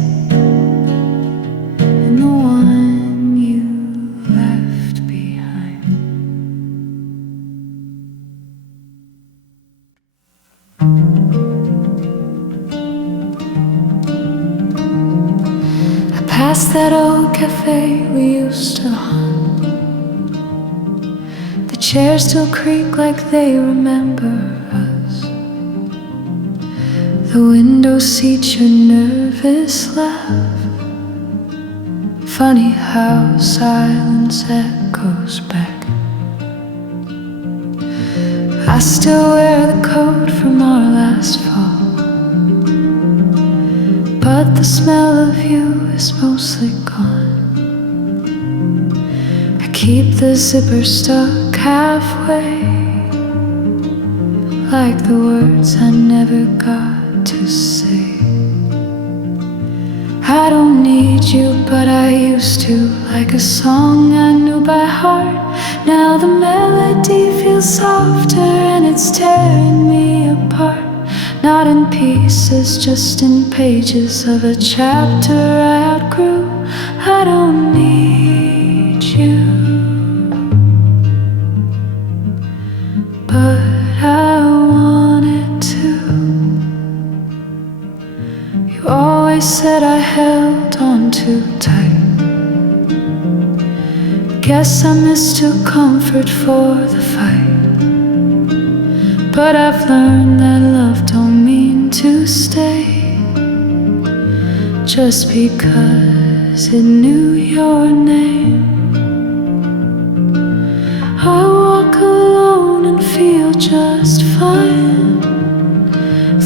and the one you left behind. Past that old cafe we used to haunt, the chairs still creak like they remember us. The window seats your nervous laugh. Funny how silence echoes back. I still wear the coat from our last fall, but the smell of you is mostly gone. I keep the zipper stuck halfway, like the words I never got to say. I don't need you, but I used to, like a song I knew by heart. Now the melody feels softer and it's tearing me apart. Not in pieces, just in pages of a chapter I outgrew. I don't need you, but I wanted to. You always said I held on too tight. Guess I mistook comfort for the fight. But I've learned that love don't mean to stay just because it knew your name. I walk alone and feel just fine.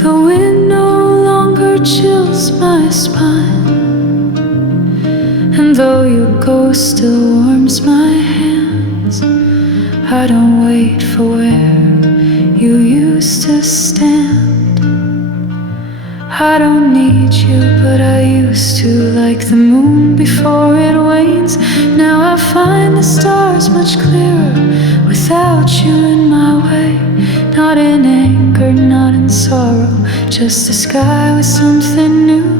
The wind no longer chills my spine, and though your ghost still warms my hands, I don't wait for where you used to stand. I don't need you, but I used to, like the moon before it wanes. Now I find the stars much clearer without you in my way. Not in anger, not in sorrow, just a sky with something new.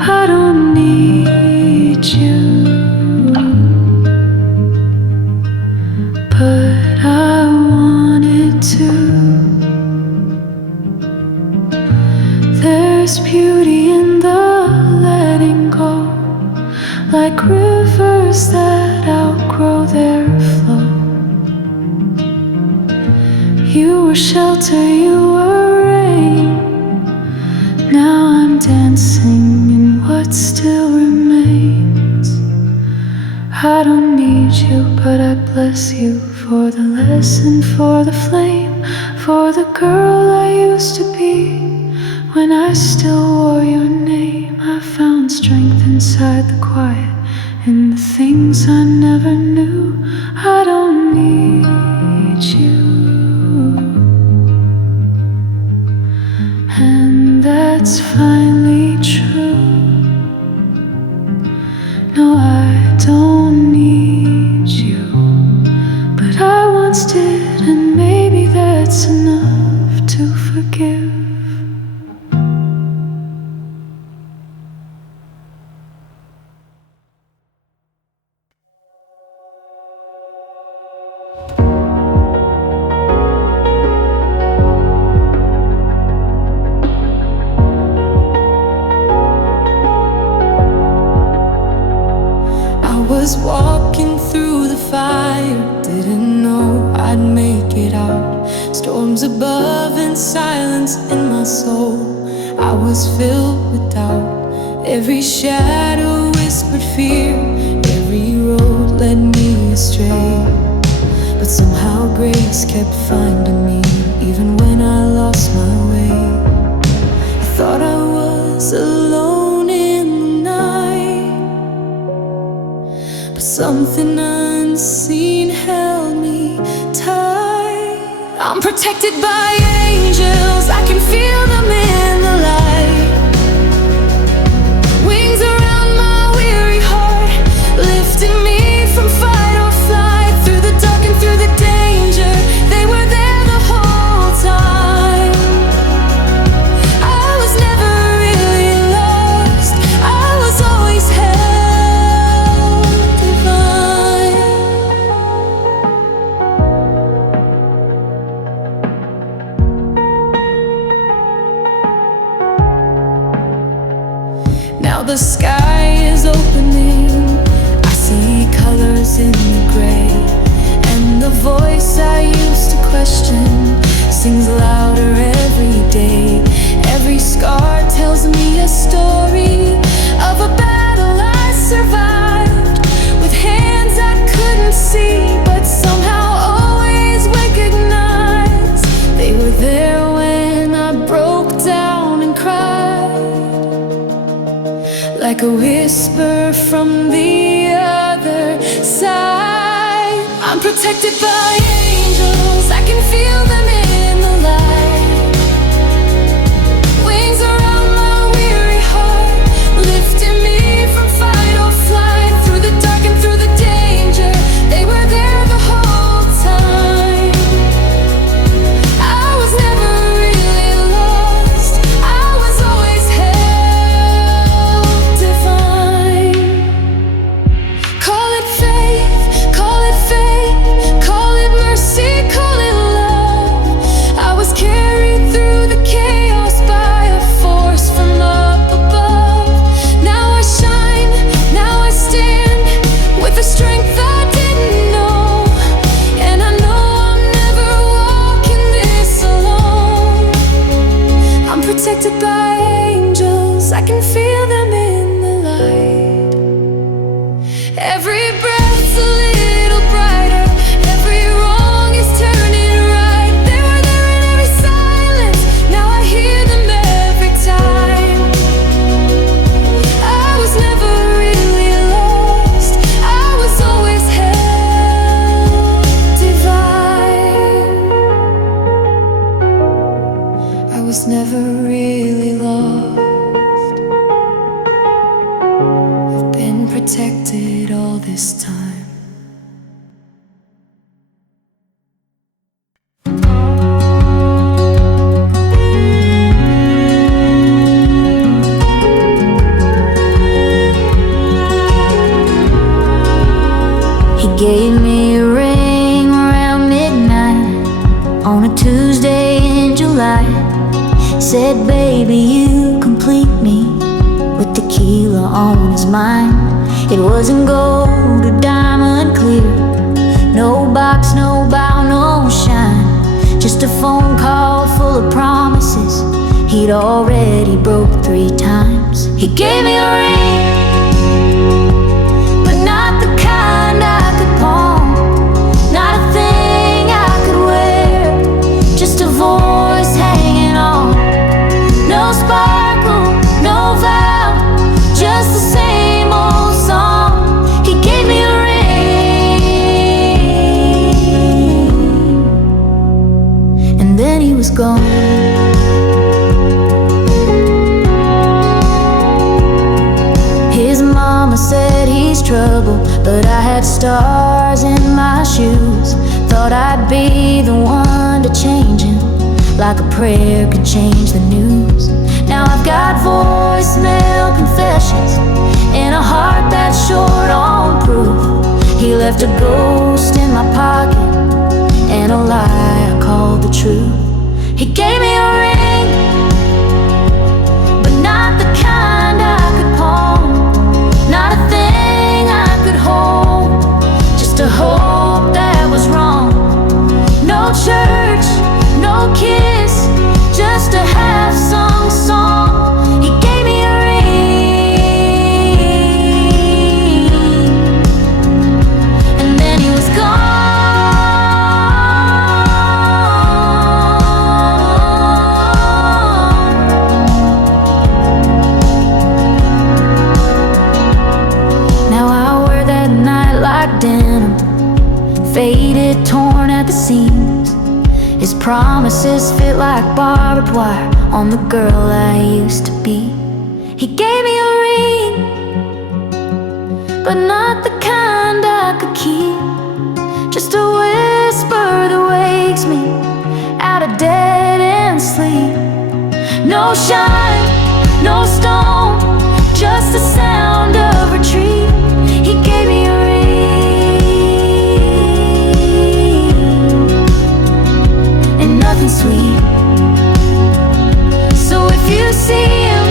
I don't need you, but I wanted to. There's beauty in the letting go, like rivers that outgrow their flow. You were shelter, you were rain. Now I'm dancing in what still remains. I don't need you, but I bless you for the lesson, for the flame, for the girl I used to be. When I still wore your name, I found strength inside the quiet, in the things I never knew. I don't need you, and that's finally true. lost it, and maybe that's enough to forgive. Was walking through the fire, didn't know I'd make it out. Storms above and silence in my soul. I was filled with doubt. Every shadow whispered fear. Every road led me astray. But somehow grace kept finding me, even when I lost my way. I thought I was alone in the night, but something unseen held me tight. I'm protected by angels, I can feel them in the light. Wings around my weary heart, lifting me from fight or flight. Through the dark and through the danger, they were there the whole time. I was never really lost, I was always held divine. Now the sky is opening, I see colors in the gray, and the voice I used to question sings louder every day. Every scar tells me a story of a battle I survived, with hands I couldn't see, but somehow always recognized. They were there when I broke down and cried, like a whisper from the other side. I'm protected by angels, I can feel them in the light. Wings around my weary heart, lifting me from fight or flight. Through the dark and through the danger, they were there the whole time. I was never really lost, I was always held divine. Call it faith, call it fate, call it mercy, call it love. I was carried through the chaos by a force from up above. Now I shine, now I stand with a strength I didn't know, and I know I'm never walking this alone. I'm protected by angels, I can feel them in the light. Every breath's a little brighter, every wrong is turning right. They were there in every silence, now I hear them every time. I was never really lost, I was always held divine. I was never really lost, I've been protected all this time. He gave me a ring around midnight on a Tuesday in July. Said, baby, you complete me, with tequila on his mind. It wasn't gold or diamond clear, no box, no bow, no shine. Just a phone call full of promises he'd already broke 3 times. He gave me a ring, but not the kind I could pawn, not a thing I could wear, just a voice hanging on. No sparkle, no vow, just the same old song. He gave me a ring, and then he was gone. His mama said he's trouble, but I had stars in my shoes. Thought thought I'd be the one to change him, like a prayer could change the news. Now I've got voicemail confessions and a heart that's short on proof. He left a ghost in my pocket and a lie I called the truth. He gave me a ring, but not the kind I could pawn. Not a thing I could hold, just a hope that was wrong. No church, no kiss, just a half-sung song. He gave me a ring, and then he was gone. Now I wear that night-like denim, faded, torn at the seams. His promises fit like barbed wire on the girl I used to be. He gave me a ring, but not the kind I could keep. Just a whisper that wakes me out of dead-end sleep. No shine, no stone, just the sound of retreat. He gave me a nothing sweet. So if you see him,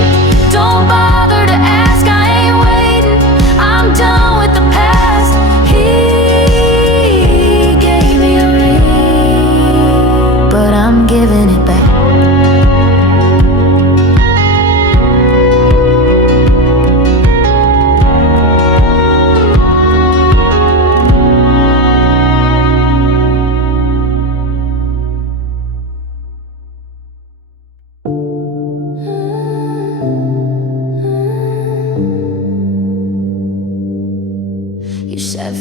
don't bother to ask. I ain't waiting, I'm done with the past. He gave me a ring, but I'm giving it back.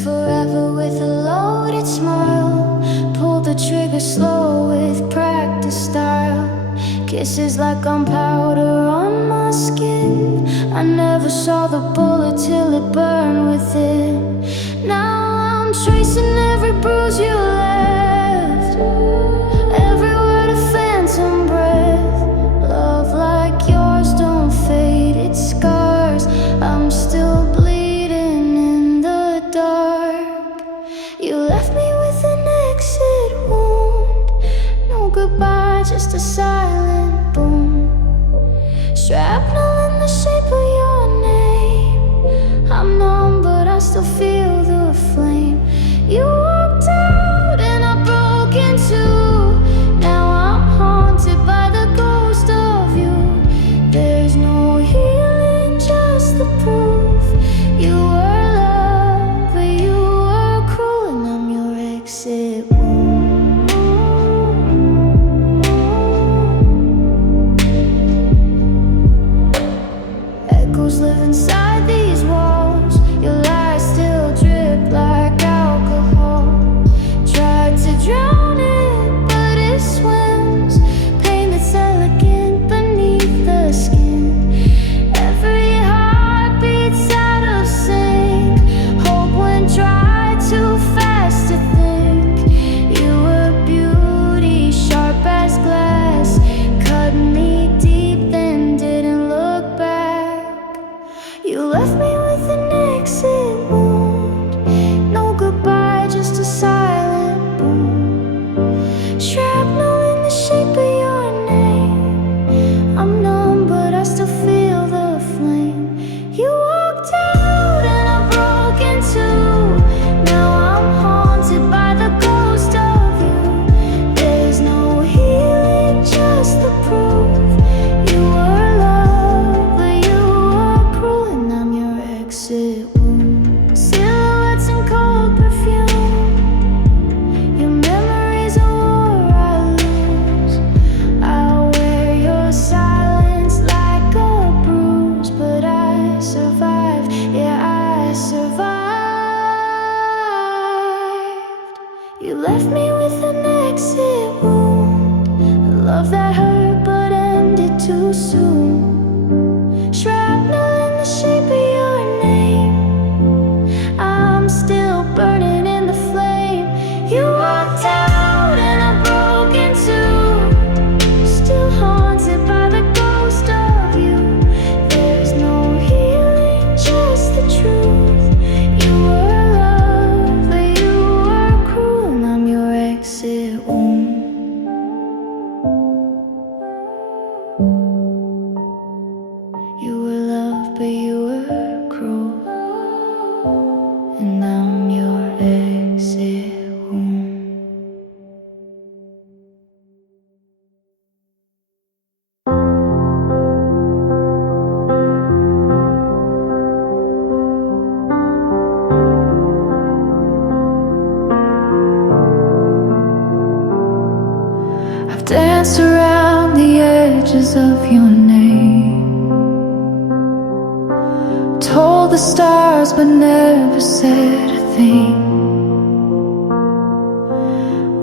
Forever with a loaded smile, pulled the trigger slow with practice style. Kisses like gunpowder on my skin. I never saw the bullet till it burned within. Now I'm tracing every bruise you left, every word a phantom breath. Love like yours don't fade, it scars. I'm still bleeding in the dark. You left me with an exit wound. No goodbye, just a silent boom. Shrapnel in the shape of your name. I'm numb, but I still feel the flame. You walked out and I broke in two. Now I'm haunted by the ghost of you. There's no healing, just the proof. You were love, but you were cruel, and I'm your exit wound. Echoes live inside these walls. Your lies still drip like alcohol. Tried to drown it, but it swims. Pain that's elegant beneath the skin. Every heart beats out of sync. Hope went dry, too fast to think. You were beauty, sharp as glass. Cut me deep, then didn't look back. You left me with an exit wound. No goodbye, just a silent boom. Shrapnel in the shape of your name. I'm numb, but I still feel the flame. You walked out and I broke in two. Now I'm haunted by the ghost of you. There's no healing, just the proof. You were love, but you were cruel, and I'm your exit wound. Silhouettes and cold perfume. Your memories a war I lose. I wear your silence like a bruise, but I survived. Yeah, I survived. You left me with an exit wound. A love that hurt but ended too soon. Shrapnel in the shape of your name. I'm still burning in the flame. You walked out. exit You were loved but you were cruel, and I'm your exit wound. I've danced around the edges of your name, told the stars but never said a thing,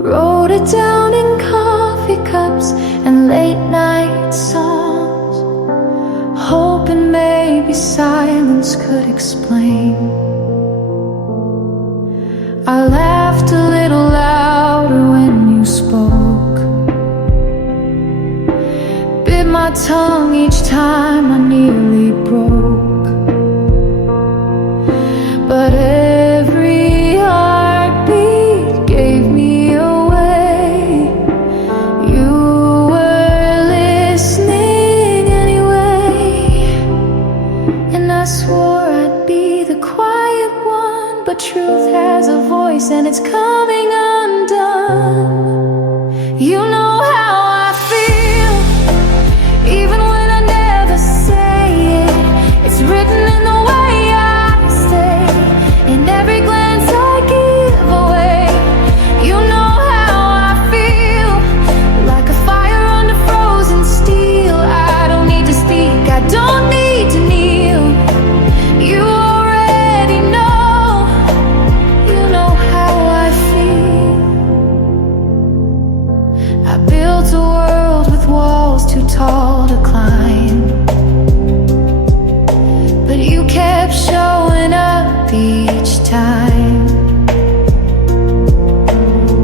wrote it down in coffee cups and late night songs, hoping maybe silence could explain. I laughed a little louder when you spoke, bit my tongue each time I nearly broke. But every heartbeat gave me away. You were listening anyway, and I swore I'd be the quiet one, but truth has a voice and it's coming undone. You know how I feel, even when I never say it. It's written in the way in every glance I give away. You know how I feel, like a fire under frozen steel. I don't need to speak, I don't need to kneel. You already know, you know how I feel. I built a world with walls too tall to climb, but you kept showing up each time,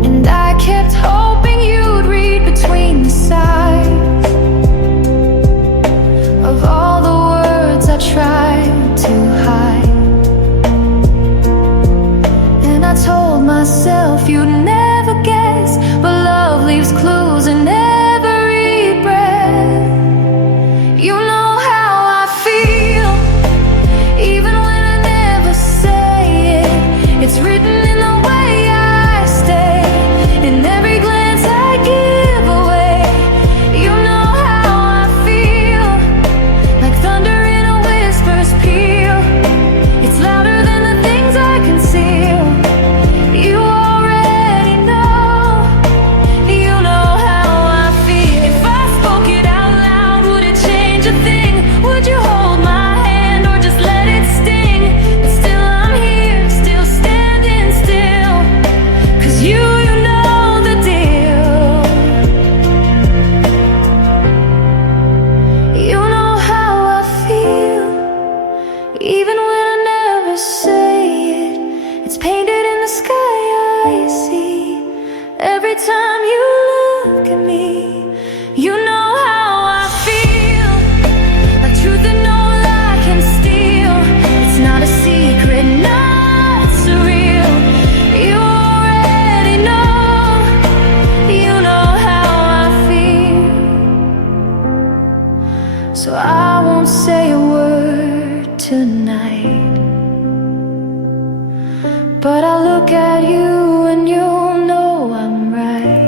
and I kept hoping you'd read between the sides of all the words I tried to hide. And I told myself you'd never guess, but love leaves clues in every breath. You know how I feel, even when I never say it. It's written in the way I stay, in every glance I give away. You know how I feel, like thunder in a whisper's peal. It's louder than the things I conceal. You already know, you know how I feel. If I spoke it out loud, would it change a thing? Would you hold my hand or just let it sting? But still I'm here, still standing still, 'cause you know the deal. You know how I feel, even when I never say it. It's painted in the sky I see, every time you look at me. You know how I feel, like truth that no lie can steal. It's not a secret, not surreal. You already know, you know how I feel. So I won't say a word tonight, but I'll look at you and you'll know I'm right.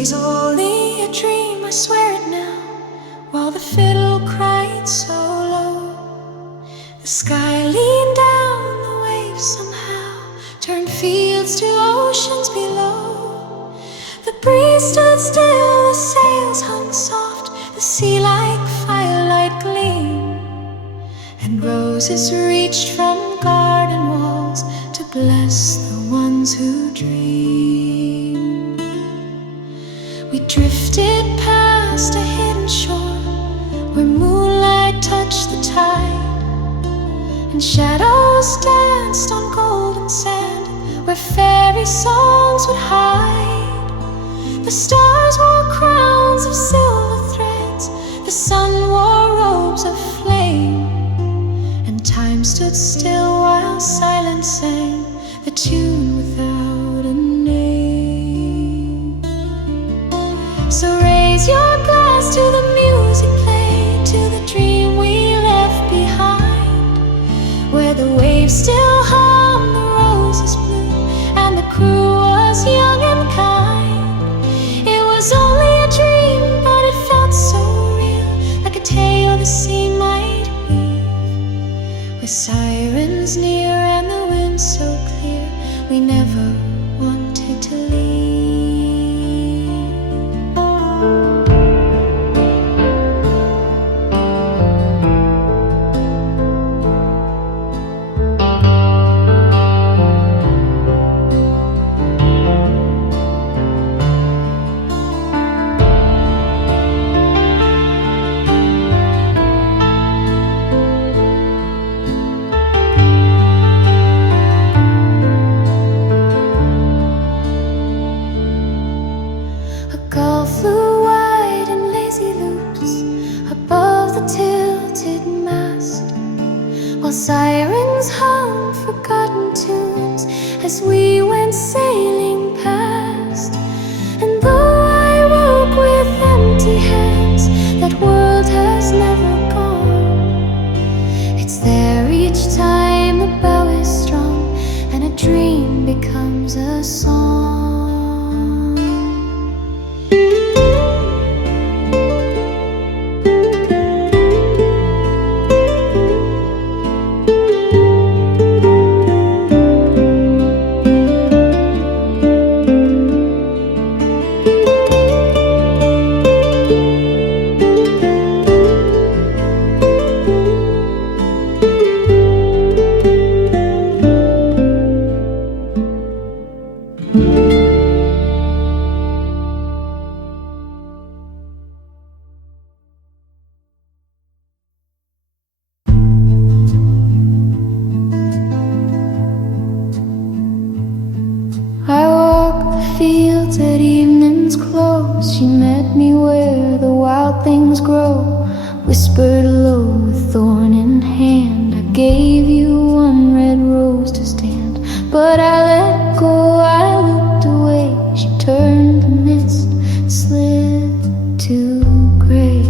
It's only a dream, I swear it now, while the fiddle cried so low. The sky leaned down, the waves somehow turned fields to oceans below. The breeze stood still, the sails hung soft, the sea like firelight gleamed, and roses reached from garden walls bless the ones who dream. We drifted past a hidden shore where moonlight touched the tide and shadows danced on golden sand where fairy songs would hide. The stars wore crowns of silver threads, the sun wore robes of flame, and time stood still while silence sang the tune without a name. So raise your glass to the music played, to the dream we left behind, where the waves still hum, the roses bloom, and the crew was young and kind. It was only a dream, but it felt so real, like a tale the sea might weave, with sirens near and the wind so clear, we never wanted to leave. While sirens hummed forgotten tunes as we went sailing past. And though I woke with empty hands, that world has never gone. It's there each time the bow is strong and a dream becomes a song. Fields at evening's close, she met me where the wild things grow. Whispered low, with thorn in hand, I gave you one red rose to stand. But I let go, I looked away. She turned the mist, slid to gray.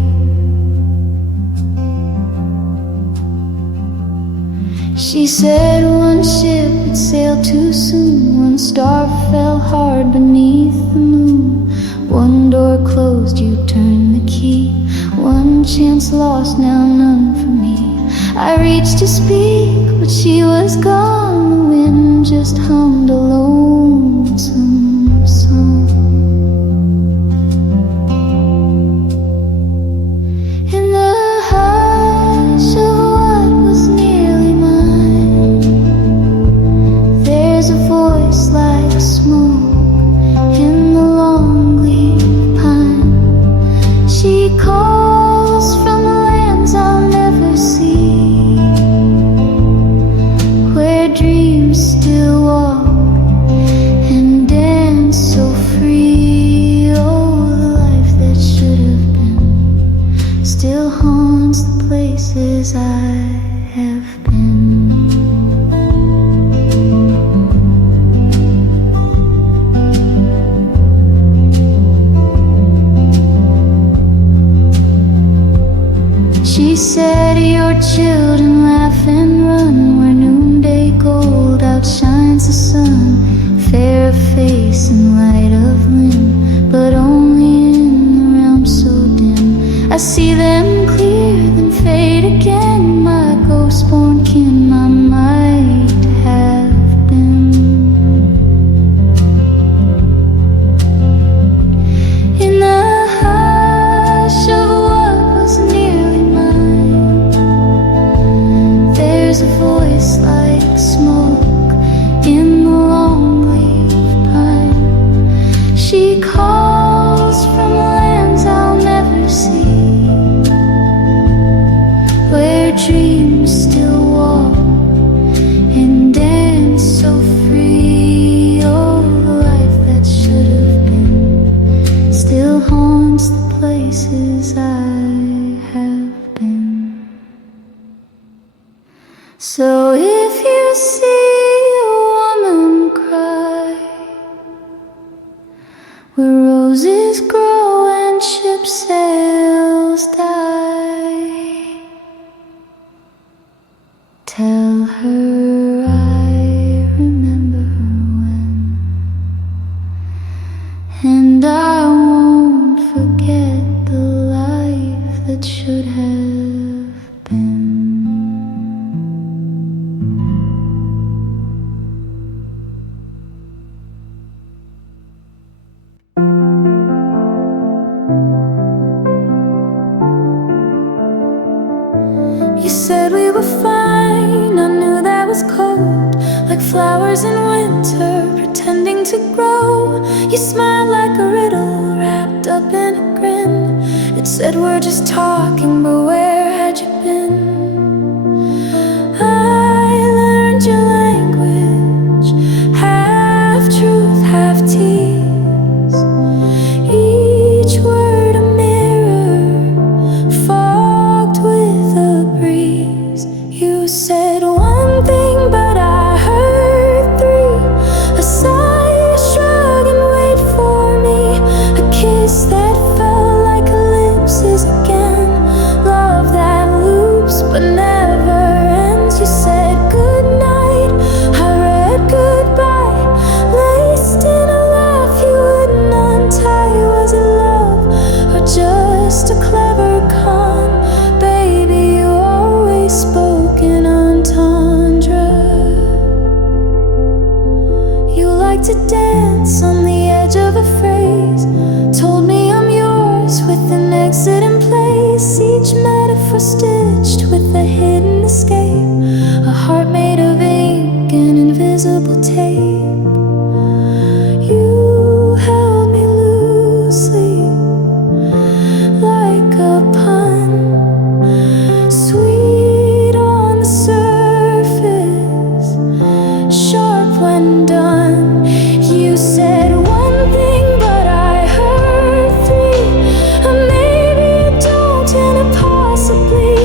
She said one ship had sailed too soon, one star fell hard beneath the moon. One door closed, you turned the key. One chance lost, now none for me. I reached to speak, but she was gone. The wind just hummed a lonesome song. In the hush of what was nearly mine, there's a voice like smoke in the long leaf pine. She calls from the lands I'll never see, where dreams still walk and dance so free. Oh, the life that should have been still haunts the places I have been. She said your children laugh and run where noonday gold outshines the sun. Fair of face and light of limb, but only in the realm so dim. I see them clear, then fade again. My ghost-born kin I might have been. In the hush of what was nearly mine, there's a voice like smoke in You said we were fine, I knew that was cold, like flowers in winter, pretending to grow. You smiled like a riddle, wrapped up in a grin. It said we're just talking, but where had you been? I learned your language, half truth, half tease. Each word a mirror, fogged with a breeze. You said one thing, but I heard three. A sigh, a shrug, and wait for me. A kiss that felt like ellipses again. Love that loops but never ends. You said goodnight, I read goodbye. Laced in a laugh you wouldn't untie. Was it love or just a clever con? Baby, you always spoke in entendre. You like to dance on the edge of a phrase. Told me I'm yours with an exit in place. Each metaphor stitched with a hidden escape. A heart made of ink and invisible tape. You held me loosely like a pun, sweet on the surface, sharp when done. You said one thing, but I heard three. A maybe, a don't, and a possibly.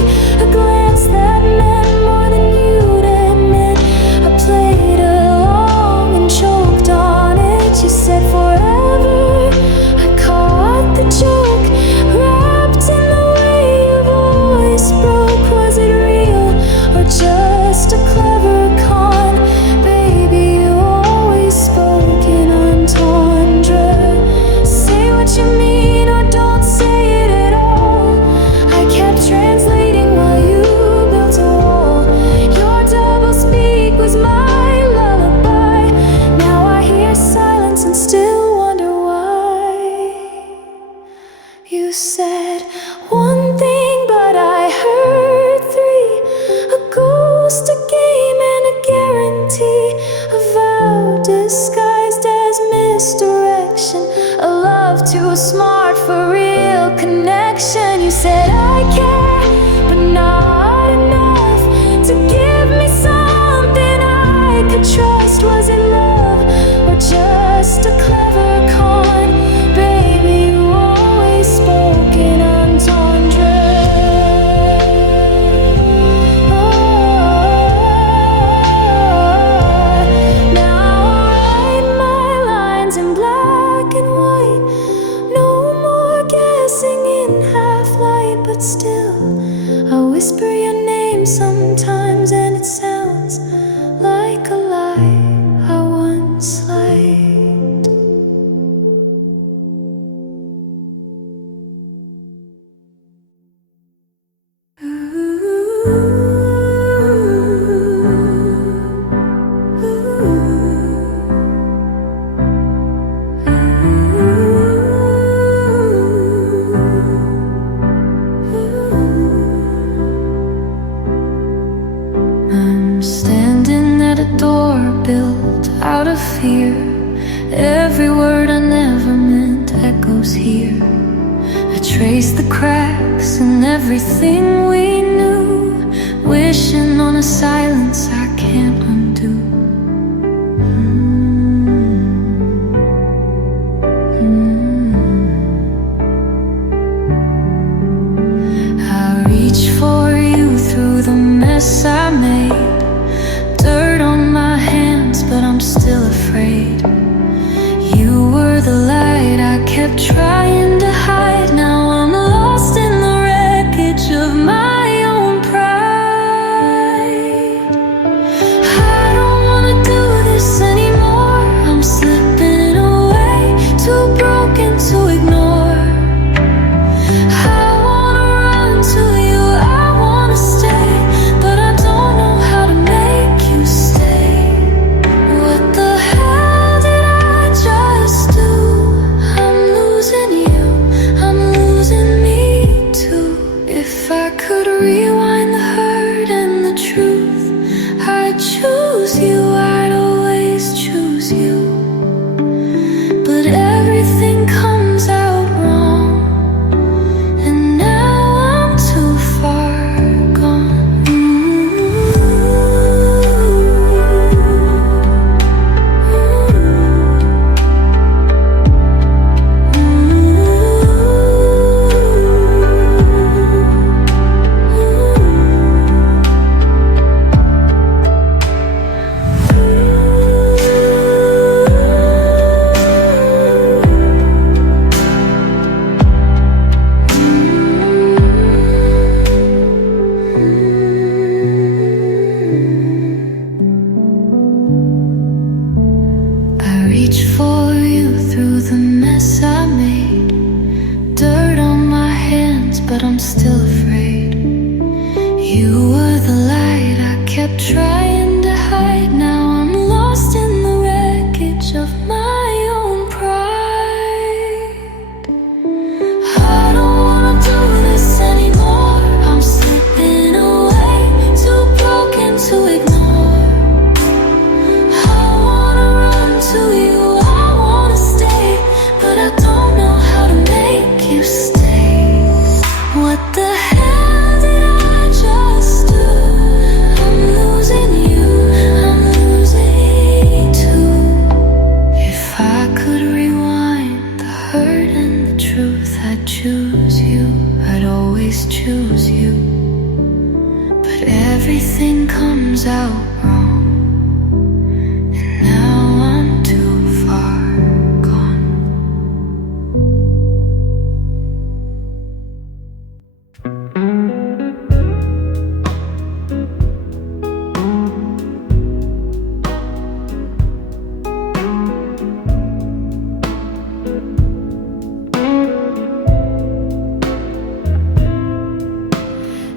A glance that meant more than you'd admit. I played along and choked on it. You said forever. I caught the joke, wrapped in the way your voice broke. Was it real or just a clever con? Baby, you always spoke in entendre. Say what you mean or don't say it at all. I kept translating while you built a wall. Your double speak was my lullaby. Now I hear silence and still wonder why. You said one thing, but I heard three. A ghost, a game, and a guarantee. A vow disguised as misdirection. A love too smart for real connection. You said I care, but not enough to give me something I could trust. Was it love or just a clever con? Baby, you always spoke in entendre. Now I'll write my lines in black and white. No more guessing in half light, but still I whisper your name sometimes, and it sounds like a lie I once liked. I'm standing at a door built out of fear. Every word I never meant echoes here. I trace the cracks in everything we knew, wishing on a silence I can't undo. I reach for you through the mess I made. Dirt on my hands, but I'm still afraid. You were the light I kept trying to hide. Now I'm lost in the wreckage of my own pride. I reach for you through the mess I made. Dirt on my hands, but I'm still afraid. You were the light I kept trying to hide. Now I'm lost in the wreckage of my own pride. I don't wanna do this anymore. I'm slipping away, too broken to ignore. I wanna run to you, I wanna stay, but I don't know how to make you stay. What the hell did I just do? I'm losing you, I'm losing too. If I could rewind the hurt and the truth, I'd choose you, I'd always choose you. But everything comes out wrong, and now I'm too far gone.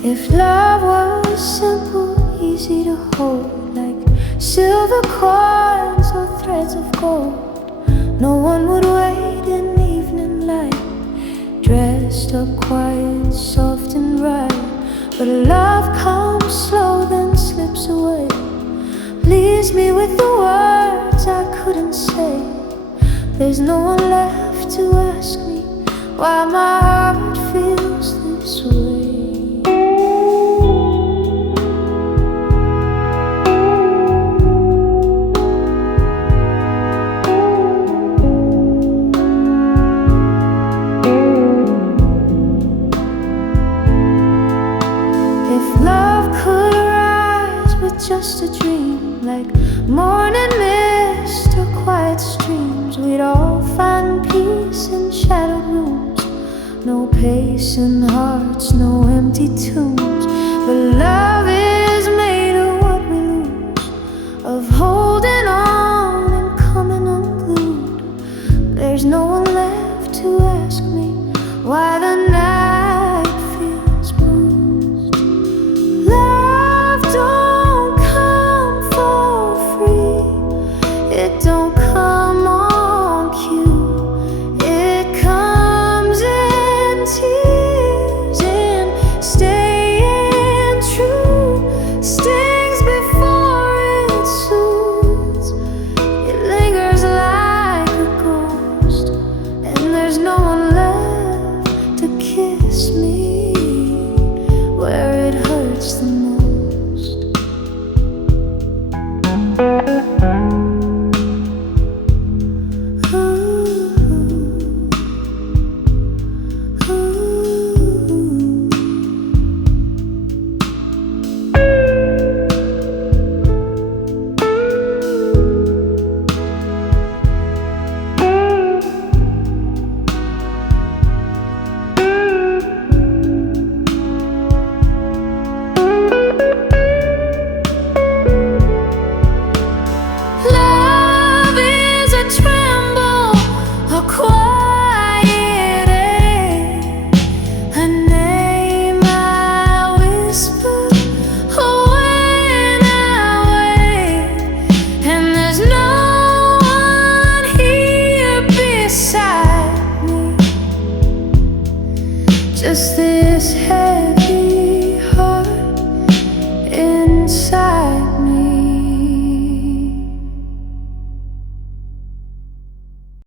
If love was simple, easy to hold, like silver coins or threads of gold, no one would wait in evening light, dressed up quiet, soft and bright. But love comes slow, then slips away, leaves me with the words I couldn't say. There's no one left to ask me why my heart feels this way. Just a dream, like morning mist or quiet streams, we'd all find peace in shadowed rooms. No pace in hearts, no empty tombs. But love is made of what we lose, of holding on and coming unglued. There's no one left to ask me why the night feels bruised. Love don't It don't come on cue, it comes in tears and staying true. Stings before it soothes, it lingers like a ghost, and there's no one left to kiss me where it hurts the most. Just this head